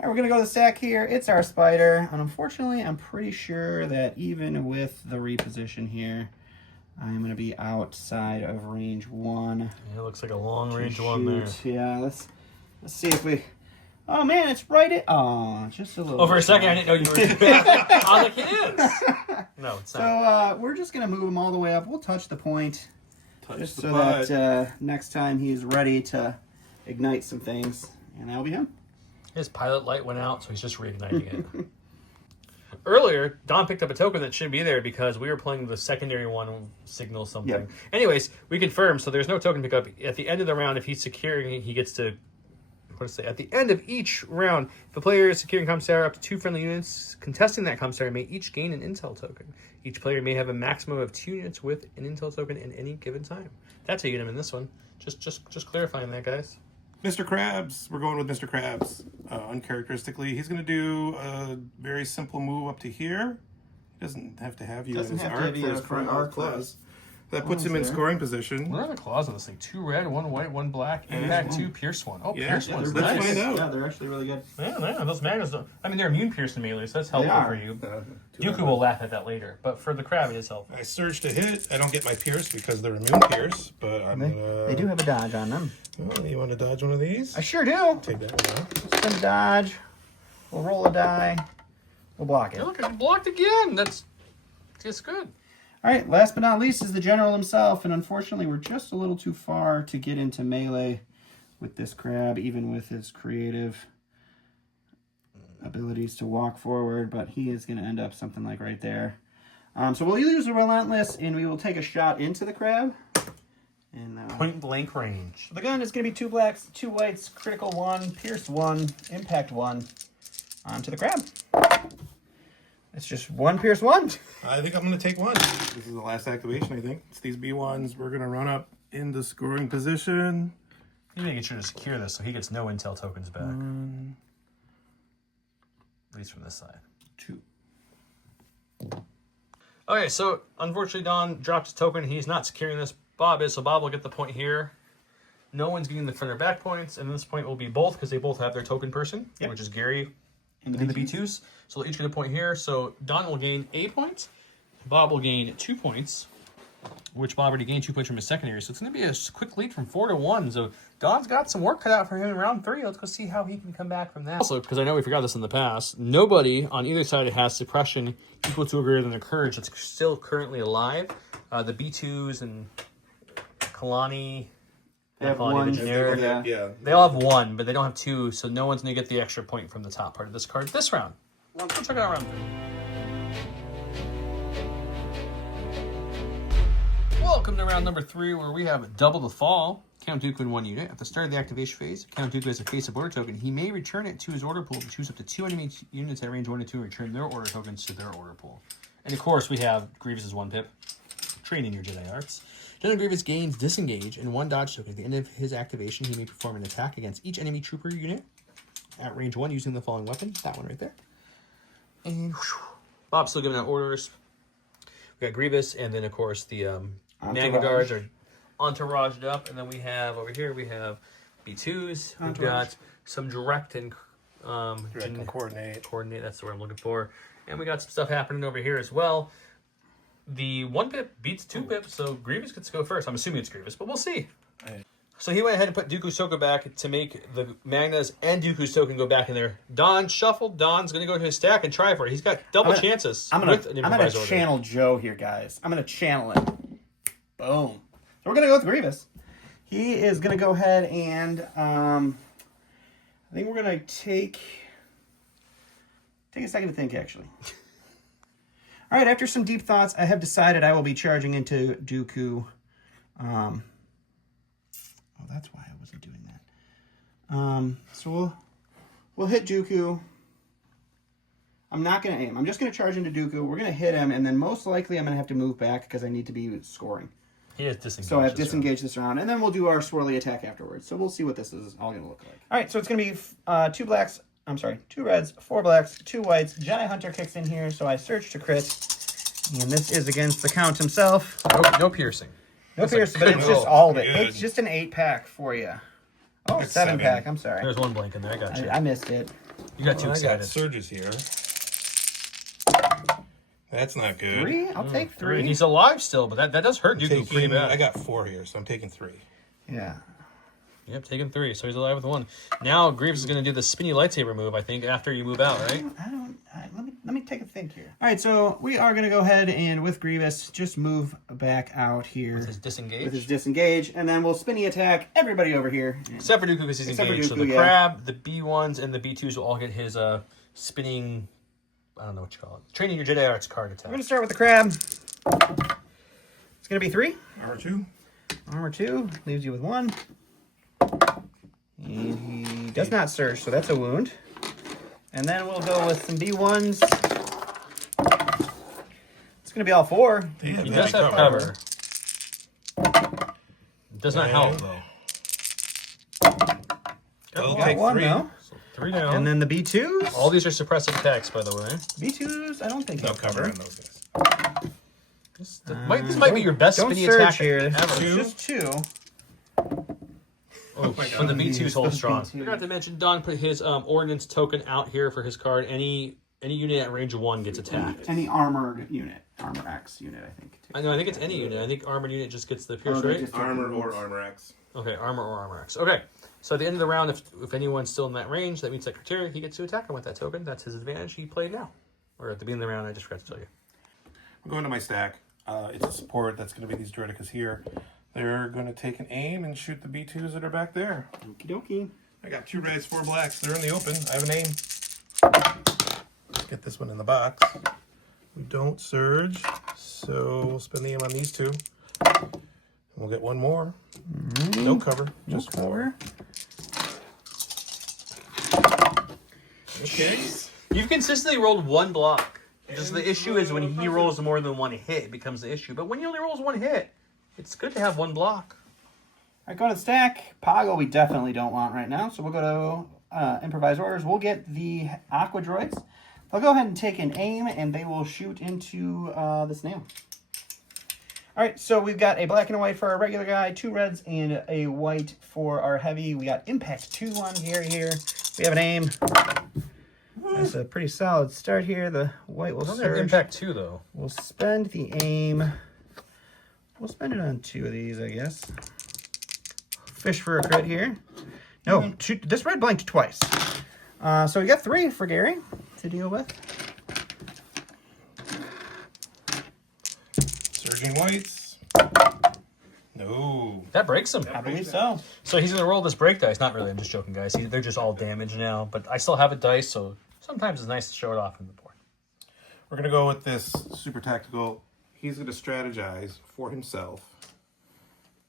All right, we're gonna go to the stack here. It's our spider, and unfortunately, I'm pretty sure that even with the reposition here, I'm gonna be outside of range 1. Yeah, it looks like a long range one there. Yeah, let's see if we. Oh man, it's right. Just a little. Oh, for a second I didn't know you were. I was like, it is. No, it's So not. we're just gonna move him all the way up. We'll touch the point, just the so butt. that next time he's ready to ignite some things, and that'll be him. His pilot light went out, so he's just reigniting it. Earlier, Don picked up a token that shouldn't be there because we were playing the secondary one signal something. Yep. Anyways, we confirmed, so there's no token pickup. At the end of the round, if he's securing it, he gets to... What to say? At the end of each round, if the player is securing Commissar up to 2 friendly units, contesting that Commissar may each gain an intel token. Each player may have a maximum of 2 units with an intel token in any given time. That's how you get him in this one. Just clarifying that, guys. Mr. Krabs. We're going with Mr. Krabs. Uncharacteristically, he's going to do a very simple move up to here. He doesn't have to have you Doesn't in his have to arc have you for in his a front front arc arc clause. That puts him in there. scoring position. What are the claws on this thing? 2 red, 1 white, 1 black, impact 2, pierce 1. Oh, Yeah, pierce yeah, one's let's nice. find out. Yeah, they're actually really good. Yeah, those magnets don't... I mean, they're immune pierced in melee, so that's helpful are. for you. Dooku will laugh at that later, but for the crab, it is helpful. I surge to hit. I don't get my pierce because they're immune pierce, but I'm They do have a dodge on them. Oh, you want to dodge one of these? I sure do. Take that one out. Spin a dodge. We'll roll a die. We'll block it. Look, I blocked again. That's good. All right, last but not least is the general himself, and unfortunately we're just a little too far to get into melee with this crab, even with his creative abilities to walk forward, but he is going to end up something like right there. So we'll use the Relentless, and we will take a shot into the crab. And Point blank range. the gun is going to be 2 blacks, 2 whites, critical 1, pierce 1, impact 1, onto the crab. It's just 1 pierce 1. I think I'm going to take one. This is the last activation, I think. It's these B1s. We're going to run up into scoring position. You need to get sure to secure this so he gets no intel tokens back. At least from this side. 2. Okay, so unfortunately Don dropped his token. He's not securing this. Bob is, so Bob will get the point here. No one's getting the front or back points, and this point will be both because they both have their token person, which is Gary and the B2s. So they'll each get a point here. So Don will gain a point. Bob will gain 2 points, which Bob already gained 2 points from his secondary. So it's going to be a quick lead from 4 to 1. So Don's got some work cut out for him in round 3. Let's go see how he can come back from that. Also, because I know we forgot this in the past, nobody on either side has suppression equal to or greater than their courage that's still currently alive. The B2s and Kalani... They have Kalani 1. the generic. Yeah. They all have 1, but they don't have 2, so no one's going to get the extra point from the top part of this card this round. Let's go check it out round 3. Welcome to round number 3, where we have double the fall. Count Dooku in 1 unit. At the start of the activation phase, Count Dooku has a face-up order token. He may return it to his order pool to choose up to 2 enemy units at range 1 and 2 and return their order tokens to their order pool. And of course, we have Grievous's 1 pip. Training your Jedi arts. General Grievous gains disengage and 1 dodge token. At the end of his activation, he may perform an attack against each enemy trooper unit at range 1 using the following weapon. That one right there. And whew, Bob's still giving out orders. We got Grievous, and then of course the Magna Guards are entouraged up, and then we have over here we have B2s. We've got some direct and coordinate. That's the word I'm looking for. And we got some stuff happening over here as well. The 1 pip beats 2 pips, so Grievous gets to go first. I'm assuming it's Grievous, but we'll see. So he went ahead and put Dooku's token back to make the Magnas and Dooku's token go back in there. Don shuffled. Don's going to go to his stack and try for it. He's got double chances. I'm going to channel Joe here, guys. I'm going to channel it. Boom. So we're going to go with Grievous. He is going to go ahead and I think we're going to take a second to think, actually. All right, after some deep thoughts, I have decided I will be charging into Dooku. Oh, that's why I wasn't doing that. So we'll hit Dooku. I'm not going to aim. I'm just going to charge into Dooku. We're going to hit him, and then most likely I'm going to have to move back because I need to be scoring. He has disengaged. So I have this round. disengaged this round, and then we'll do our swirly attack afterwards. So we'll see what this is all going to look like. All right, so it's going to be 2 blacks. I'm sorry, 2 reds, 4 blacks, 2 whites. Jedi Hunter kicks in here, so I search to crit. And this is against the Count himself. No piercing. No piercing, but it's roll. just all of it. Good. It's just an 8-pack for you. Oh, That's 7 7. pack. I'm sorry. There's one blank in there. I got you. I missed it. You got too I got excited. surges here. That's not good. 3? I'll take 3. He's alive still, but that does hurt Dooku pretty Taking, bad. I got 4 here, so I'm taking 3. Yeah. Yep, taking 3, so he's alive with 1. Now Grievous is going to do the spinny lightsaber move, I think, after you move out, right? Let me take a think here. All right, so we are going to go ahead and with Grievous just move back out here With his disengage. with his disengage, and then we'll spinny attack everybody over here. Except for Dooku because he's Except for engaged. So Dooku, the yeah. crab, the B1s, and the B2s will all get his spinning, I don't know what you call it, training your Jedi Arts card attack. We're going to start with the crab. It's going to be 3. Armor 2. Armor 2 leaves you with 1. And he does not surge, so that's a wound. And then we'll go with some B1s. It's going to be all 4. He He does have cover. It does not help, though. I'll Got take 1 3. though. So 3 down. And then the B2s. All these are suppressive attacks, by the way. B2s, I don't think No have cover cover. on those guys. This might be your best Don't spinny surge attack here. ever. It's just 2. Oh, but the B2s hold strong. B2s. I forgot to mention, Don put his ordnance token out here for his card. Any unit at range 1 gets attacked. Any armored unit. Armor X unit, I think. Too. I know. I think it's any unit. I think armored unit just gets the pierce, they right? just- Armor or Armor X. Okay, armor or armor X. Okay, so at the end of the round, if anyone's still in that range that meets that criteria, he gets to attack him with that token. That's his advantage. He played now, or at the beginning of the round. I just forgot to tell you. I'm going to my stack. It's a support. That's going to be these Droidicas here. They're going to take an aim and shoot the B2s that are back there. Okie dokie. I got 2 reds, 4 blacks. They're in the open. I have an aim. Let's get this one in the box. We don't surge, so we'll spend the aim on these 2. And we'll get 1 more. No cover. Just cover. Okay. You've consistently rolled 1 block. Just the issue is when he rolls more than 1 hit, it becomes the issue. But when he only rolls 1 hit, it's good to have 1 block. All right, go to the stack. Poggle we definitely don't want right now, so we'll go to improvise orders. We'll get the Aqua Droids. They'll go ahead and take an aim, and they will shoot into the snail. All right, so we've got a black and a white for our regular guy, 2 reds and a white for our heavy. We got impact 2 on Gary here. We have an aim. That's a pretty solid start here. The white will I don't have surge. impact 2, though. We'll spend the aim. We'll spend it on 2 of these, I guess. Fish for a crit here. No, this red blanked twice. So we got 3 for Gary to deal with. Surging whites. No. That breaks him. I believe so. So he's going to roll this break dice. Not really, I'm just joking, guys. They're just all damaged now. But I still have a dice, so sometimes it's nice to show it off in the board. We're going to go with this super tactical. He's going to strategize for himself.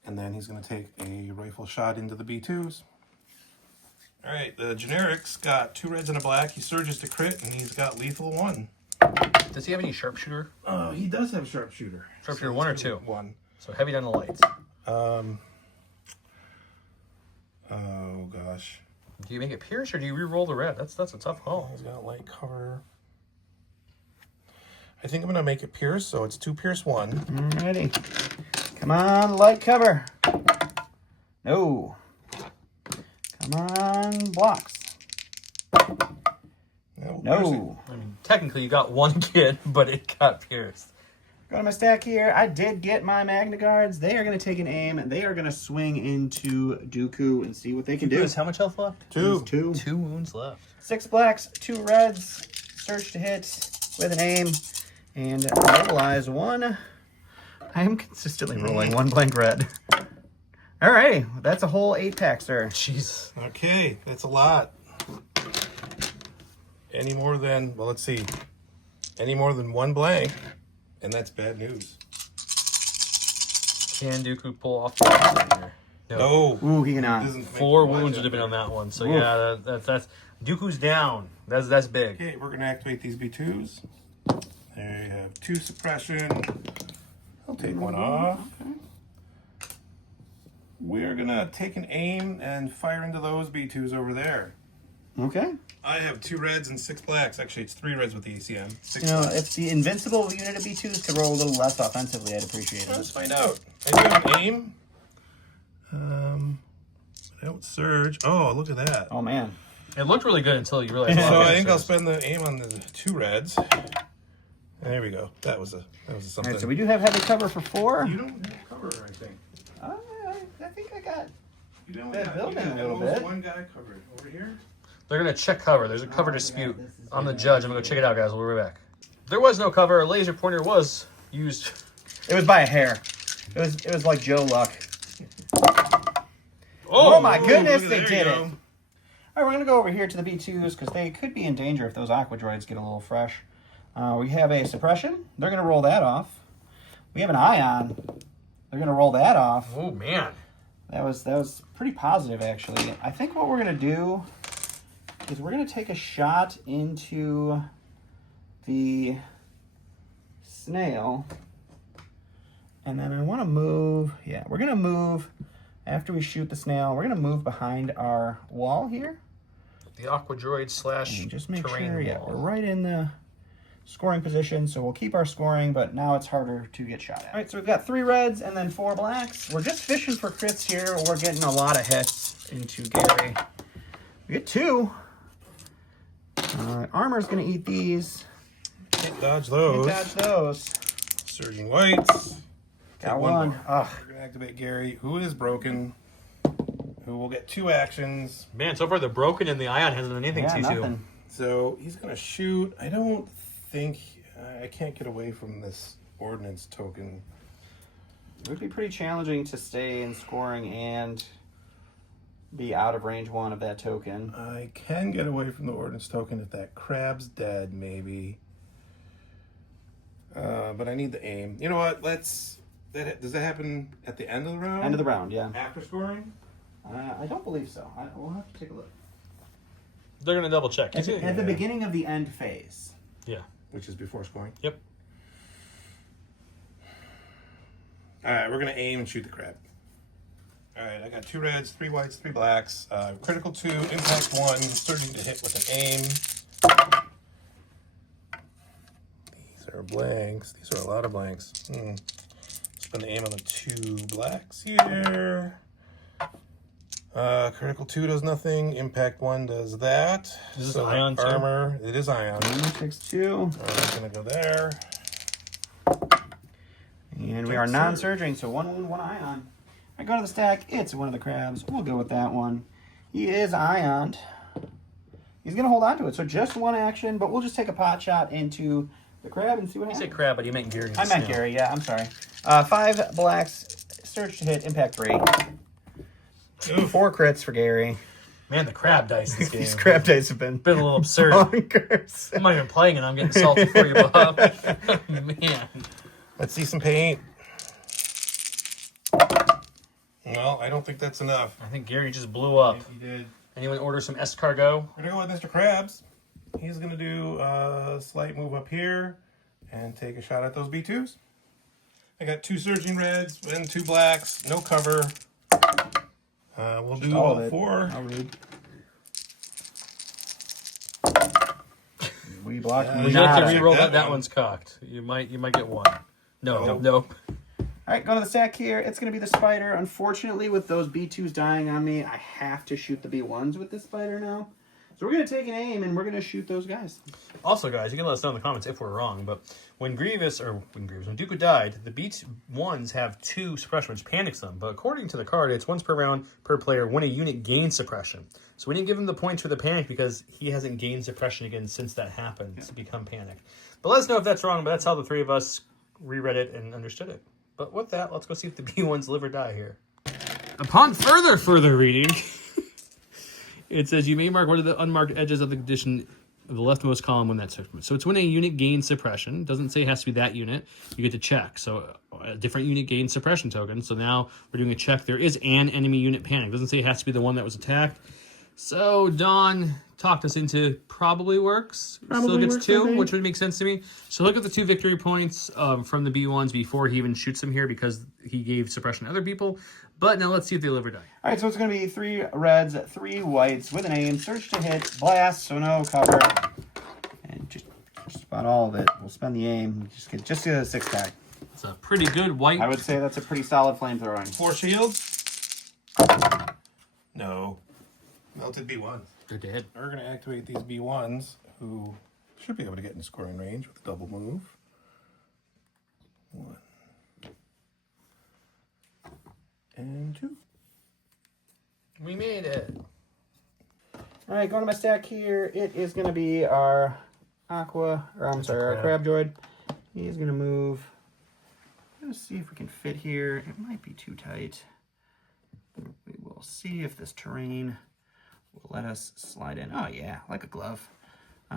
And then he's going to take a rifle shot into the B2s. All right, the generics got 2 reds and a black. He surges to crit, and he's got lethal 1. Does he have any sharpshooter? Oh, he does have sharpshooter. Sharpshooter 1 or 2? 1. So heavy down the lights. Oh, gosh. Do you make it pierce or do you re-roll the red? That's a tough call. He's got light cover. I think I'm going to make it pierce, so it's 2 pierce 1. Alrighty. Come on, light cover. No. Come on, blocks. No. I mean, technically you got 1 kid, but it got pierced. Go to my stack here. I did get my Magna Guards. They are going to take an aim, and they are going to swing into Dooku and see what they can do. How much health left? 2. 2. 2 wounds left. 6 blacks, 2 reds. Search to hit with an aim. And mobilize 1. I am consistently rolling 1 blank red. Alrighty. That's a whole 8-pack, sir. Jeez. Okay, that's a lot. Any more than, well, let's see. Any more than 1 blank, and that's bad news. Can Dooku pull off the upset here? No. Ooh, he cannot. Doesn't make 4 much wounds of would have been it. on that one. So Oof. yeah, that's Dooku's down. That's big. Okay, we're going to activate these B2s. There you have 2 suppression. I'll take 1 off. Okay. we're gonna take an aim and fire into those B2s over there. Okay. I have 2 reds and 6 blacks. Actually, it's 3 reds with the ACM. 6 You know, blacks. if the invincible unit of B2s could roll a little less offensively, I'd appreciate it. Let's find out. I do have an aim. I don't surge. Oh, look at that. Oh, man. It looked really good until you realized. So I think I'll spend the aim on the 2 reds. There we go. That was All something. right, so we do have heavy cover for 4. You don't have cover, I think. I think I got... You don't That have, building you got a little at most bit. one guy covered over here. They're gonna check cover. There's a cover Oh, dispute. God, this is I'm the bad. judge. I'm gonna go check it out, guys. We'll be right back. There was no cover. A laser pointer was used. It was by a hair. It was like Joe Luck. Oh my goodness, look they at- did there it. you All go. right, we're going to go over here to the B2s because they could be in danger if those aqua droids get a little fresh. We have a suppression. They're going to roll that off. We have an ion. They're going to roll that off. Oh man. That was pretty positive, actually. I think what we're going to do is we're going to take a shot into the snail. And then I want to move. Yeah, we're going to move after we shoot the snail. We're going to move behind our wall here. The aqua droid slash And just make terrain sure, yeah, wall. we're right in the scoring position, so we'll keep our scoring, but now it's harder to get shot at. All right, so we've got 3 reds and then 4 blacks. We're just fishing for crits here. We're getting a lot of hits into Gary. We get 2. Armor's going to eat these. Can't dodge We those. dodge those. Surging whites. Got Take one. more. Ugh. We're gonna activate Gary, who is broken, who will get 2 actions. Man, so far the broken and the ion hasn't done anything Yeah, to you. nothing. So he's gonna shoot. I don't think I can't get away from this ordnance token. It would be pretty challenging to stay in scoring and be out of range 1 of that token. I can get away from the ordnance token if that crab's dead, maybe. But I need the aim. You know what? Does that happen at the end of the round? End of the round, yeah. After scoring? I don't believe so. We'll have to take a look. They're gonna double check. At the beginning of the end phase. Yeah. Which is before scoring? Yep. Alright, we're going to aim and shoot the crab. Alright, I got 2 reds, 3 whites, 3 blacks. Critical 2, impact 1, surging to hit with an aim. These are blanks. These are a lot of blanks. Spend the aim on the 2 blacks here. Critical 2 does nothing. Impact 1 does that. Is this So ion too? armor, it is ion. 6-2. I'm going to go there. And we are non-surging, so 1 wound, 1 ion. I go to the stack. It's one of the crabs. We'll go with that one. He is ioned. He's going to hold on to it. So just 1 action, but we'll just take a pot shot into the crab and see what You happens. say crab, but you meant Gary. I meant Gary, yeah, I'm sorry. 5 blacks, surge to hit, impact 3. Oof. 4 crits for Gary. Man, the crab dice this game. These crab dice have been Been a little absurd. bonkers. I'm not even playing it. I'm getting salty for you, Bob. Man. Let's see some paint. Well, I don't think that's enough. I think Gary just blew up. He did. Anyone order some escargot? We're gonna go with Mr. Krabs. He's gonna do a slight move up here and take a shot at those B2s. I got 2 surging reds and 2 blacks, no cover. We'll do all all of it. 4. How rude. We blocked. Yeah, Would you like to check re-roll that that? That one. one's cocked. You might get 1. No, Nope. no. All right, go to the stack here. It's going to be the spider. Unfortunately, with those B2s dying on me, I have to shoot the B1s with this spider now. So we're going to take an aim, and we're going to shoot those guys. Also, guys, you can let us know in the comments if we're wrong, but when Dooku died, the B1s have 2 suppression, which panics them. But according to the card, it's once per round per player when a unit gains suppression. So we didn't give him the points for the panic because he hasn't gained suppression again since that happened to become panic. But let us know if that's wrong, but that's how the 3 of us reread it and understood it. But with that, let's go see if the B1s live or die here. Upon further reading, it says you may mark one of the unmarked edges of the condition of the leftmost column when that's suppressed. So it's when a unit gains suppression. It doesn't say it has to be that unit. You get to check. So a different unit gains suppression token. So now we're doing a check. There is an enemy unit panic. It doesn't say it has to be the one that was attacked. So Dawn talked us into probably works. Probably Still gets works, I 2, think. which would make sense to me. So look at the 2 victory points from the B1s before he even shoots them here because he gave suppression to other people. But now let's see if they live or die. All right, so it's going to be 3 reds, 3 whites with an aim, search to hit, blast, so no cover, and just about all of it. We'll spend the aim. Just get a 6-pack. It's a pretty good white. I would say that's a pretty solid flamethrowing. 4 shields? No. Melted B1. Good to hit. We're going to activate these B1s, who should be able to get in scoring range with a double move. 1. And 2. We made it. All right, going to my stack here. It is going to be our our crab droid. He's going to move. Let's see if we can fit here. It might be too tight. We will see if this terrain will let us slide in. Oh, yeah, like a glove.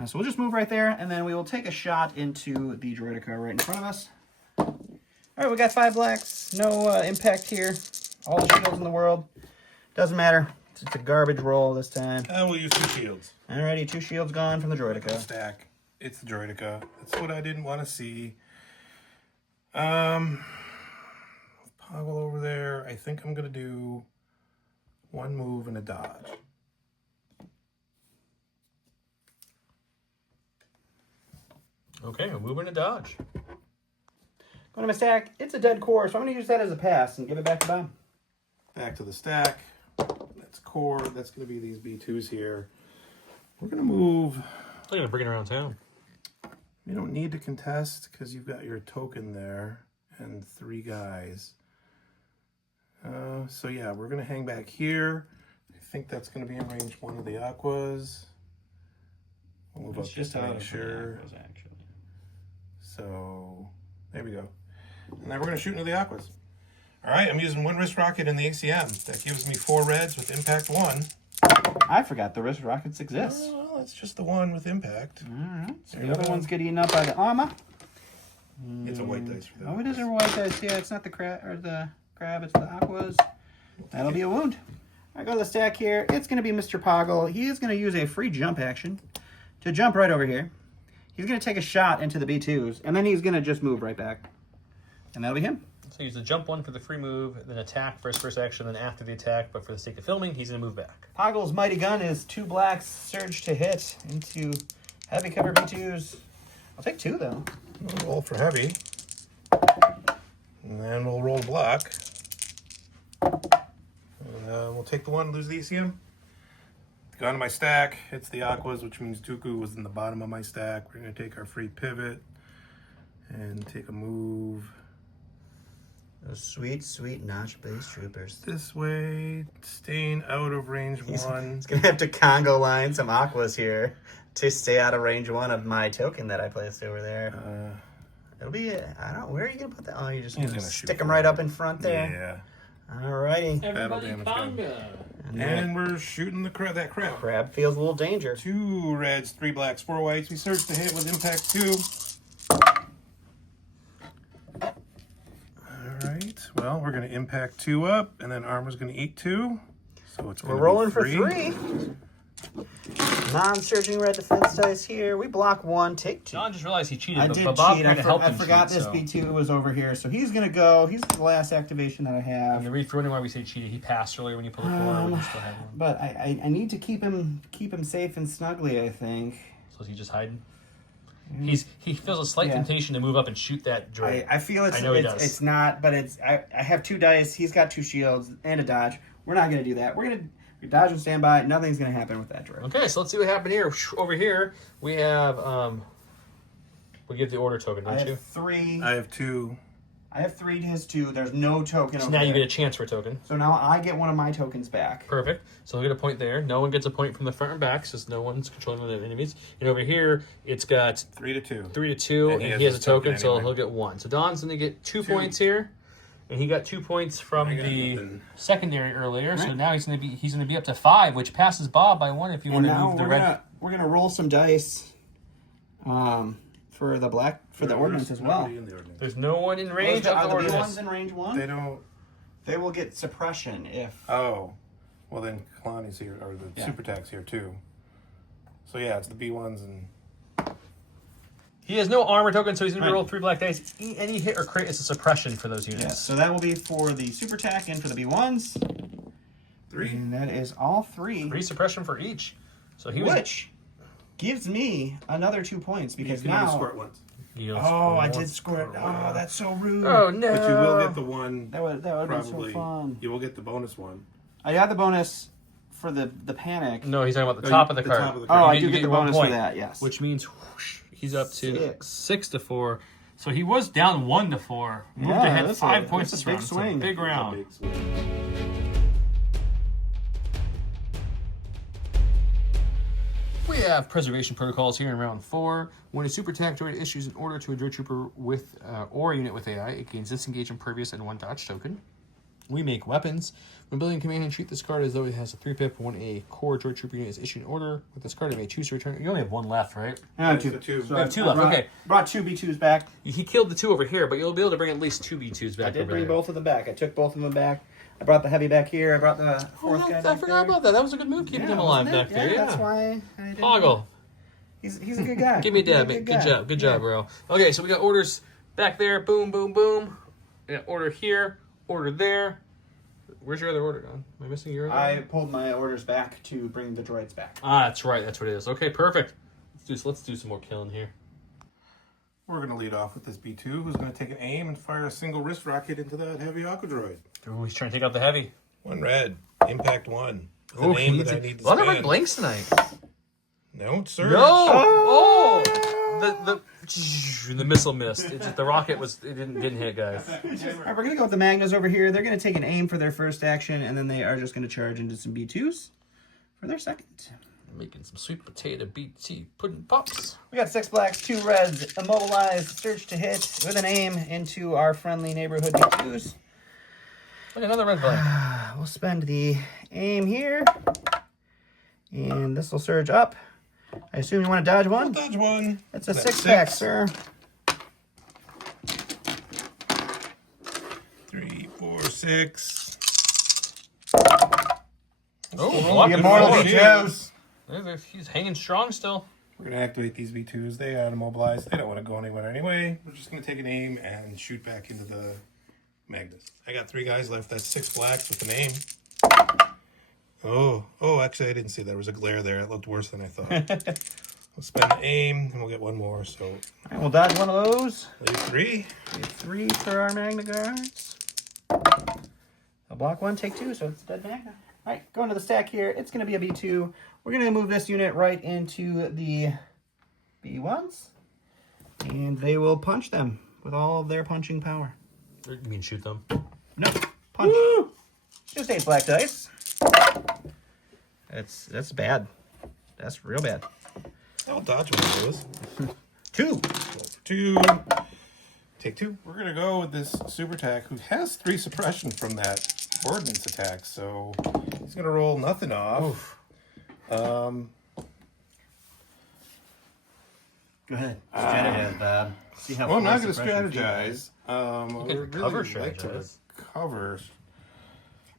So we'll just move right there, and then we will take a shot into the droidica right in front of us. All right, we got 5 blacks. No impact here. All the shields in the world. Doesn't matter. It's a garbage roll this time. We'll use 2 shields. Alrighty, 2 shields gone from the droidica. Stack. It's the droidica. That's what I didn't want to see. Poggle over there. I think I'm going to do 1 move and a dodge. Okay, we're moving to dodge. Going to my stack. It's a dead core, so I'm going to use that as a pass and give it back to Bob. Back to the stack. That's core. That's going to be these B2s here. We're going to move. They're going to bring it around town. You don't need to contest because you've got your token there and 3 guys. So yeah, we're going to hang back here. I think that's going to be in range 1 of the aquas. We'll move up just to make sure. So there we go. And then we're going to shoot into the aquas. All right, I'm using 1 wrist rocket in the ACM. That gives me 4 reds with impact 1. I forgot the wrist rockets exist. Oh, well, that's just the one with impact. Alright, so the other one's getting eaten up by the armor. It's a white dice for that. Oh, it is a white dice. Yeah, it's not the crab, it's the aquas. That'll be a wound. I go to the stack here. It's going to be Mr. Poggle. He is going to use a free jump action to jump right over here. He's going to take a shot into the B2s, and then he's going to just move right back. And that'll be him. So use the jump 1 for the free move, then attack first action, then after the attack, but for the sake of filming, he's going to move back. Poggle's mighty gun is 2 blacks, surge to hit into heavy cover B2s. I'll take 2, though. We'll roll for heavy. And then we'll roll block. And we'll take the 1, lose the ECM. Go to my stack. It's the aquas, which means Dooku was in the bottom of my stack. We're going to take our free pivot and take a move. Those sweet, sweet notch-based troopers. This way, staying out of range 1. He's going to have to Congo line some aquas here to stay out of range 1 of my token that I placed over there. It'll be, I don't know, where are you going to put that? Oh, you're just going to stick them right up in front there? Yeah. Alrighty. Everybody conga. And we're shooting that crab. Crab feels a little danger. 2 reds, 3 blacks, 4 whites. We search to hit with impact 2. Alright, well, we're going to impact 2 up, and then armor's going to eat 2. So it's We're rolling for 3. Non-surging red defense dice here. We block 1, take 2. John just realized he cheated, I but did Bob cheat. kind of helped I him forgot cheat, this so. B2 was over here, so he's going to go. He's the last activation that I And have. the read for why we say cheated, he passed earlier when you pulled the corner, but he still had one. But I need to keep him safe and snugly, I think. So is he just hiding? He feels a slight temptation to move up and shoot that droid. I feel I know he does. it's not, but it's I have 2 dice. He's got 2 shields and a dodge. We're not going to do that. We're going to dodge and stand by. Nothing's going to happen with that droid. Okay, so let's see what happened here. Over here, we have, we give the order token, I don't you? have 3. I have 2. I have 3 to his 2. There's no token So over now you there. get a chance for a token. So now I get one of my tokens back. Perfect. So he'll get a point there. No one gets a point from the front and back, since no one's controlling the enemies. And over here, it's got 3 to 2. 3 to 2, and he has a token, so anyway. he'll get 1. So Don's going to get 2 points here, and he got 2 points from I got the nothing. secondary earlier. So Right. now he's going to be up to 5, which passes Bob by 1 if you want And to now move the red. we're gonna roll some dice, for the ordnance as well. Nobody in the ordnance. There's no one in range Are of the the ordinance. ones in range 1? They don't. They will get suppression if. Oh. Well, then Kalani's here, or the Yeah. Super Tack's here too. So yeah, it's the B1s and. He has no armor token, so he's going Right. to roll 3 black dice. Any hit or crit is a suppression for those units. Yeah, so that will be for the Super Tack and for the B1s. 3. And that is all 3. 3 suppression for each. So he was. Which gives me another 2 points because You can only now. score it once. Oh, I did score it. Oh, that's so rude. Oh, no. But you will get the one. That would be Probably. so fun. You will get the bonus one. I got the bonus for the panic. No, he's talking about the Oh, top you- of the the card. top of the Oh, card. I You do get get the one bonus point, for that, yes. Which means whoosh, he's up to 6. 6 to 4. So he was down 1 to 4. Moved Yeah, ahead that's 5 a- points that's this a big round. It's swing. Big round. Big swing. We have preservation protocols here in round 4. When a super attack droid issues an order to a droid trooper with or a unit with AI, it gains disengage, impervious, and 1 dodge token. We make weapons. When building command and treat this card as though it has a 3-pip when a core droid trooper unit is issued an order. With this card, it may choose to return. You only have 1 left, right? I have So 2. two. So You have 2 I left. brought- Okay. Brought 2 B2s back. He killed the 2 over here, but you'll be able to bring at least 2 B2s back. I did over bring there. both of them back. I took both of them back. I brought the heavy back here. I brought the Oh, fourth guy I back forgot there. about that. That was a good move, keeping him alive wasn't back it? there. Yeah. That's why I did. Hoggle. He's a good guy. Give me a He's dab, mate. Good guy. job. Good job, bro. Okay, so we got orders back there. Boom, boom, boom. And order here. Order there. Where's your other order gone? Am I missing your other I order? pulled my orders back to bring the droids back. Ah, that's right. That's what it is. Okay, perfect. Let's do some more killing here. We're going to lead off with this B2, who's going to take an aim and fire a single wrist rocket into that heavy Aqua Droid. Ooh, he's trying to take out the heavy. 1 red. Impact 1. The Ooh, name he that I needs need to a lot of red spend. blanks tonight. Don't search. No! Oh! The missile missed. It just, the rocket didn't hit, guys. All right, we're going to go with the Magnas over here. They're going to take an aim for their first action, and then they are just going to charge into some B2s for their second. Making some sweet potato BT pudding pops. We got 6 blacks, 2 reds, immobilized, search to hit with an aim into our friendly neighborhood B2s. Look, another red blank. We'll spend the aim here, and this will surge up. I assume you want to dodge one? Dodge 1. That's a That's 6-pack, 6. sir. 3, 4, 6. Oh, The immortal B2s. He's hanging strong still. We're going to activate these B2s. They are immobilized. They don't want to go anywhere anyway. We're just going to take an aim and shoot back into the Magnus. I got 3 guys left. That's 6 blacks with an aim. Oh, actually, I didn't see there was a glare there. It looked worse than I thought. We'll spend the aim, and we'll get 1 more. So, All right, we'll dodge one of those. leave 3. We have 3 for our Magna Guards. I'll block 1, take 2, so it's a dead Magna. All right, going to the stack here. It's going to be a B2. We're going to move this unit right into the B1s, and they will punch them with all of their punching power. You mean shoot them? No, punch. Woo! Just 8 black dice. That's bad. That's real bad. I'll dodge 1 of those. 2. Roll for 2. Take 2. We're going to go with this super attack who has 3 suppression from that ordnance attack. So he's going to roll nothing off. Go ahead. Strategize, Bob. See how Well, I'm not far going to suppression strategize. I can would recover really like to strategize. recover.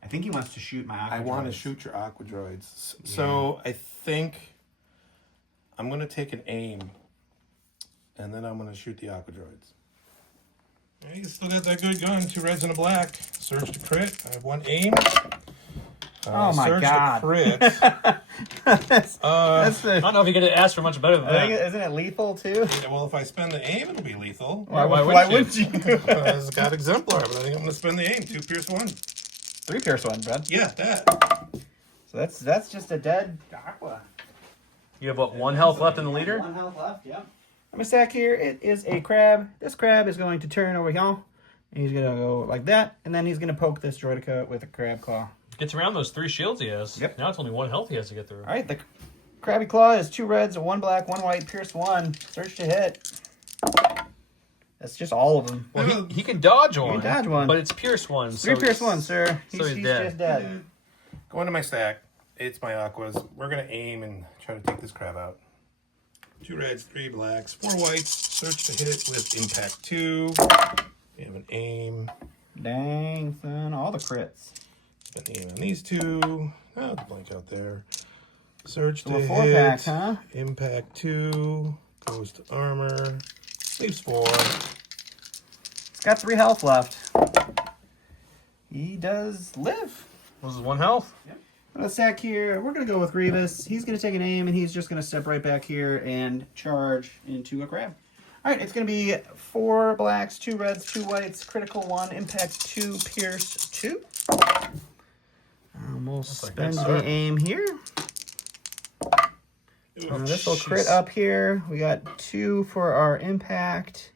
I think he wants to shoot my Aqua I want to Droids. shoot your Aqua Droids. So I think I'm going to take an aim, and then I'm going to shoot the Aqua Droids. Yeah, you still got that good gun. 2 reds and a black. Surge to crit. I have 1 aim. Oh my surge God. to crit. That's I the, don't know if you could ask for much better than I think that. isn't it lethal too? Yeah, well, if I spend the aim, it'll be lethal. Why wouldn't you? It's got exemplar, but I think I'm going to spend the aim. 2 pierce 1. 3 pierce 1, bud. Yeah, that. So that's just a dead Aqua. You have what, 1 health left in the leader? 1 health left, yeah. I'm gonna stack here. It is a crab. This crab is going to turn over here. And he's gonna go like that, and then he's gonna poke this droidica with a crab claw. Gets around those 3 shields he has. Yep. Now it's only 1 health he has to get through. All right, the crabby claw is 2 reds, 1 black, 1 white, pierce 1, search to hit. That's just all of them. Well, he can dodge one. dodge one. But it's pierce 1. 3 pierce 1, sir. so he's he's dead. just dead. Go into my stack. It's my Aquas. We're going to aim and try to take this crab out. 2 reds, 3 blacks, 4 whites. Search to hit with impact 2. We have an aim. Dang, son, all the crits. Spend the aim on these two. Oh, blank out there. Surge to A hit. 4-pack, huh? Impact 2. Goes to armor. Leaves 4. He's got 3 health left. He does live. Was 1 health? Yep. On the stack here, we're going to go with Grievous. He's going to take an aim, and he's just going to step right back here and charge into a crab. All right, it's going to be 4 blacks, 2 reds, 2 whites, critical 1, impact 2, pierce 2. We'll spend the aim here. This will crit up here. We got 2 for our impact.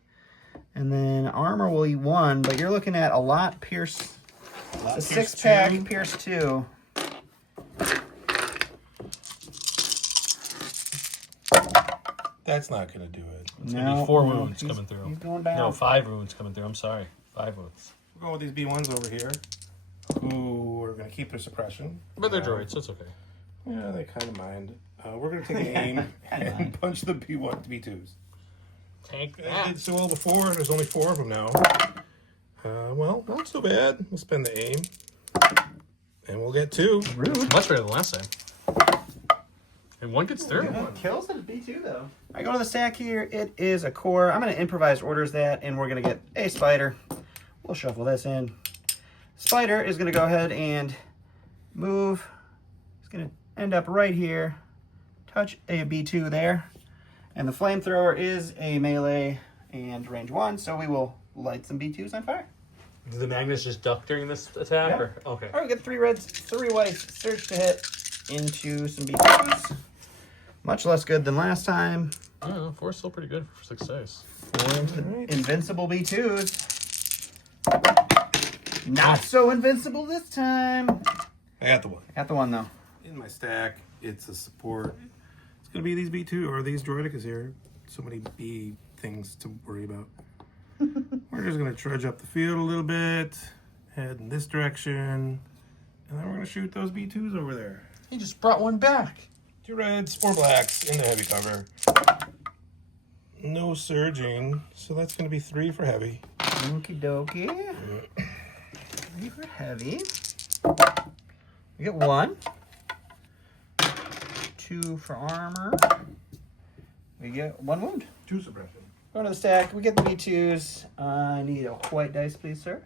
And then armor will eat 1, but you're looking at a lot pierce. A 6-pack, pierce 2. That's not going to do it. It's going to be 4 wounds coming through. He's going down. No, 5 wounds coming through. I'm sorry. 5 wounds. We're going with these B1s over here, who are going to keep their suppression. But they're droids, so it's okay. Yeah, they kind of mind. We're going to take an aim and punch the B2s. Take They that. did so well before. There's only 4 of them now. Well, not so bad. We'll spend the aim. And we'll get 2. Rude. Much better than last time. And 1 gets through. Kills at B2 though. I go to the stack here. It is a core. I'm going to improvise orders that, and we're going to get a spider. We'll shuffle this in. Spider is going to go ahead and move. It's going to end up right here. Touch a B2 there. And the flamethrower is a melee and range 1, so we will light some B2s on fire. Do the magnets just duck during this attack? Yeah. Or? Okay. All right, we get 3 reds, 3 whites, surge to hit into some B2s. Much less good than last time. I don't know. 4 is still pretty good for success. 4 into the invincible B2s. Not so invincible this time. I got the 1. Got the 1 though. In my stack, it's a support. It's going to be these B2 or these droidicas here. So many B things to worry about. We're just going to trudge up the field a little bit, head in this direction, and then we're going to shoot those B2s over there. He just brought 1 back. 2 reds, 4 blacks in the heavy cover. No surging, so that's going to be 3 for heavy. Okie dokie. 3 for heavy. We get 1. 2 for armor. We get 1 wound. 2 suppression. Going to the stack. We get the B2s. I need a white dice, please, sir.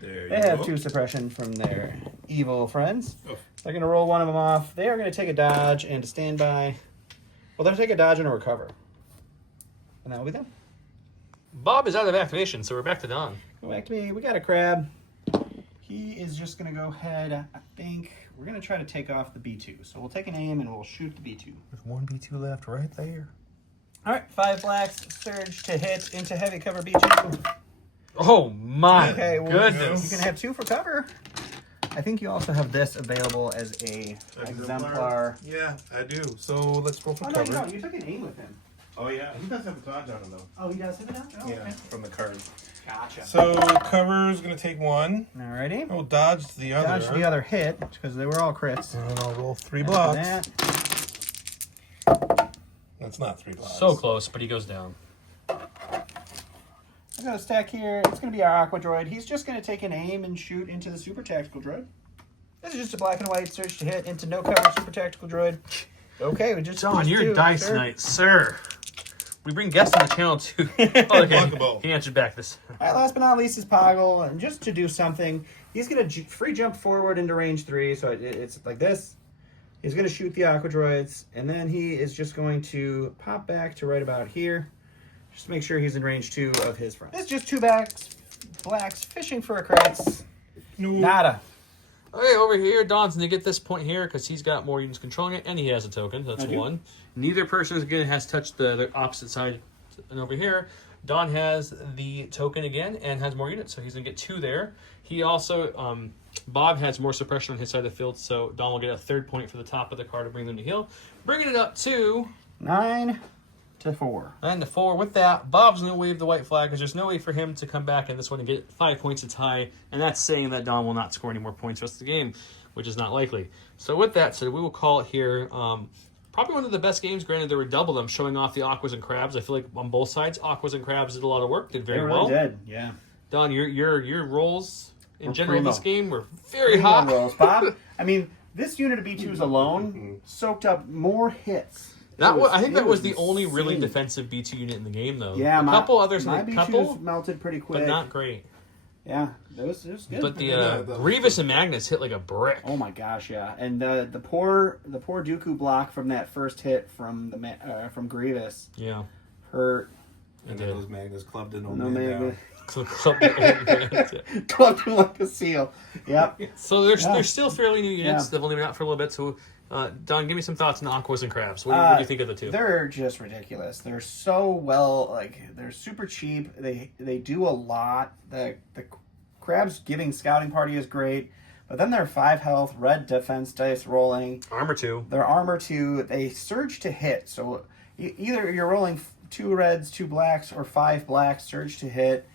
There They you have go. 2 suppression from their evil friends. Oh. They're going to roll 1 of them off. They are going to take a dodge and a standby. Well, they'll take a dodge and a recover. And that will be them. Bob is out of activation, so we're back to Don. Go back to me. We got a crab. He is just going to go ahead. I think we're going to try to take off the B2. So we'll take an aim and we'll shoot the B2. With 1 B2 left right there. All right, 5 blacks. Surge to hit into heavy cover B2. Oh my Okay, well, goodness. you can have 2 for cover. I think you also have this available as a exemplar. Yeah, I do. So let's roll for Oh, no, cover. you don't. You took an aim with him. Oh, yeah. He does have the dodge on him, though. Oh, he does have it out? Oh, Yeah, okay. from the card. Gotcha. So cover is going to take 1. Alrighty. Oh, dodge the other. Dodge the other hit, because they were all crits. And I'll roll 3 After blocks. that, That's not 3 blocks. So close, but he goes down. I've got a stack here. It's going to be our Aqua Droid. He's just going to take an aim and shoot into the Super Tactical Droid. This is just a black and white surge to hit into no cover Super Tactical Droid. Okay, we just Don, just you're two, dice sir. night, sir. We bring guests on the channel too. Oh, okay. Walkable. He answered back this. All right, last but not least is Poggle, and just to do something, he's going to free jump forward into range 3, so it's like this. He's going to shoot the Aqua Droids, and then he is just going to pop back to right about here, just to make sure he's in range 2 of his friend. It's just 2 blacks fishing for a crits. No. Nada. Okay, over here, Don's going to get this point here because he's got more units controlling it, and he has a token. That's I do. 1. Neither person has touched the opposite side. And over here, Don has the token again and has more units, so he's going to get 2 there. He also, Bob has more suppression on his side of the field, so Don will get a 3rd point for the top of the card to bring them to heal. Bringing it up to 9 to 4. 9 to 4. With that, Bob's going to wave the white flag because there's no way for him to come back in this one and get 5 points to tie, and that's saying that Don will not score any more points the rest of the game, which is not likely. So with that said, we will call it here. Probably one of the best games. Granted, there were double them showing off the Aquas and Crabs. I feel like on both sides, Aquas and Crabs did a lot of work, did very well. Did, yeah. Don, your rolls. in general in primo. this game. We're very Primo hot. rolls, Bob. I mean, this unit of B2s alone soaked up more hits. I think that was the insane. only really defensive B2 unit in the game, though. Yeah, a couple others, my a B2s couple, melted pretty quick. but not great. Yeah, it was good. But the Grievous and Magnus hit like a brick. Oh my gosh, yeah, and the poor Dooku block from that first hit from from Grievous Yeah. hurt. And then those Magnus clubbed in old No man man, down. clubbed him like a seal. Yep. So they're still fairly new units. They've only been out for a little bit. So, Don, give me some thoughts on the Aquas and Crabs. What do you think of the two? They're just ridiculous. They're so they're super cheap. They do a lot. The Crabs giving scouting party is great, but then they're 5 health, red defense dice rolling. Armor 2. Their armor 2. They surge to hit. So either you're rolling 2 reds, 2 blacks, or 5 blacks, surge to hit,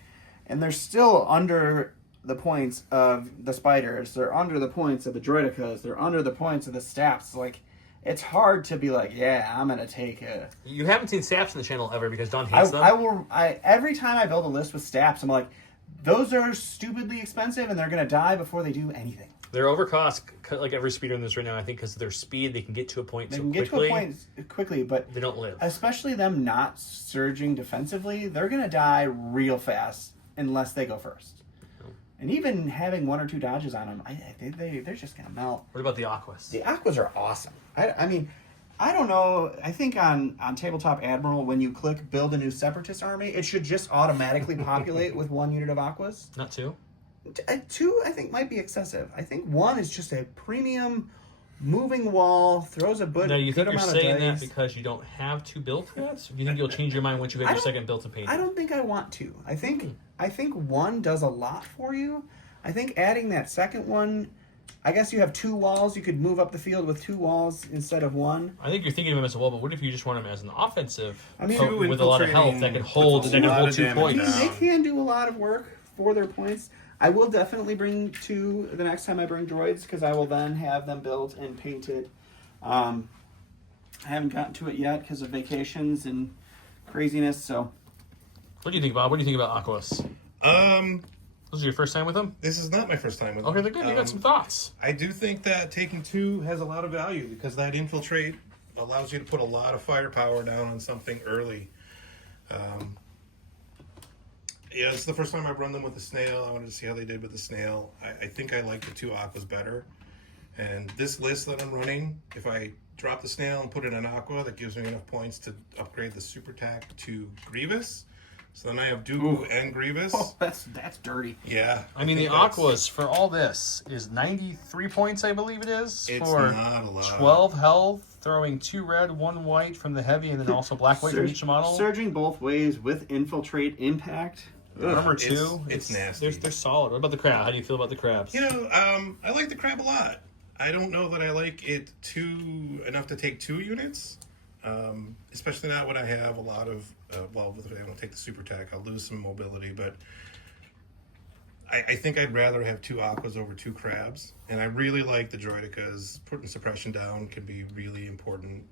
and they're still under the points of the spiders. They're under the points of the droidicas. They're under the points of the staffs. Like, it's hard to be like, yeah, I'm gonna take a. You haven't seen Saps on the channel ever because Don hates them. Every time I build a list with staffs, I'm like, those are stupidly expensive and they're gonna die before they do anything. They're overcost, like every speeder in this right now, I think, because of their speed. They can get to a point They so can get quickly. to a point quickly, but They don't live. especially them not surging defensively, they're gonna die real fast unless they go first. And even having 1 or 2 dodges on them, they're just gonna melt. What about the Aquas? The Aquas are awesome. I mean, I don't know. I think on Tabletop Admiral, when you click build a new Separatist army, it should just automatically populate with 1 unit of Aquas. Not 2? 2, I think, might be excessive. I think 1 is just a premium moving wall, throws a good, Now, you good think you're amount of saying that dice. because you don't have 2 built yet? Do you think you'll change your mind once you have your second built to paint? I don't think I want to. I think 1 does a lot for you. I think adding that second one, I guess you have 2 walls. You could move up the field with 2 walls instead of 1. I think you're thinking of him as a wall, but what if you just want him as an offensive Two with a lot of health that can hold puts a lot of 2 damage points? down. They can do a lot of work for their points. I will definitely bring 2 the next time I bring droids, because I will then have them built and painted. I haven't gotten to it yet because of vacations and craziness. So, What do you think, Bob? What do you think about Aquas? This is your first time with them? This is not my first time with Okay, them. they're good. You got some thoughts. I do think that taking 2 has a lot of value because that infiltrate allows you to put a lot of firepower down on something early. Yeah, it's the first time I've run them with the snail. I wanted to see how they did with the snail. I think I like the 2 aquas better. And this list that I'm running, if I drop the snail and put in an aqua, that gives me enough points to upgrade the super tack to Grievous. So then I have Dooku and Grievous. oh, that's dirty. Yeah. I mean, the think that's- Aquas, for all this, is 93 points, I believe it is. It's for not a lot. 12 health, throwing 2 red, 1 white from the heavy, and then also black white from each model. Surging both ways with infiltrate impact. Armor It's- 2. it's nasty. They're solid. What about the crab? How do you feel about the crabs? You know, I like the crab a lot. I don't know that I like it enough to take 2 units. Especially not when I have a lot of, if I don't take the super tack, I'll lose some mobility, but I think I'd rather have 2 aquas over 2 crabs. And I really like the droidicas. Putting suppression down can be really important.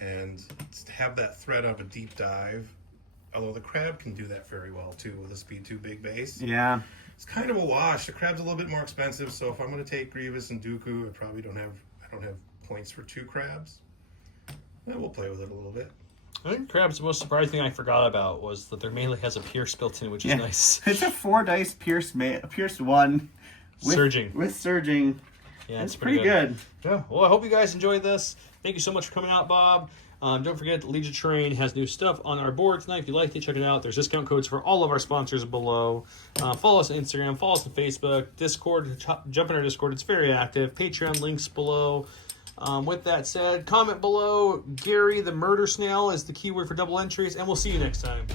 And to have that threat of a deep dive, although the crab can do that very well too with a speed 2 big base. Yeah. It's kind of a wash. The crab's a little bit more expensive, so if I'm going to take Grievous and Dooku, I don't have points for 2 crabs. Yeah, we'll play with it a little bit. I think crabs, the most surprising thing I forgot about was that their melee has a pierce built in, which is nice. It's a 4 dice pierced 1 with, Surging. with surging. Yeah, It's pretty good. Yeah. Well, I hope you guys enjoyed this. Thank you so much for coming out, Bob. Don't forget, Legion Terrain has new stuff on our board tonight. If you like it, check it out. There's discount codes for all of our sponsors below. Follow us on Instagram. Follow us on Facebook. Discord. Jump in our Discord. It's very active. Patreon links below. With that said, comment below. Gary the Murder Snail is the keyword for double entries, and we'll see you next time.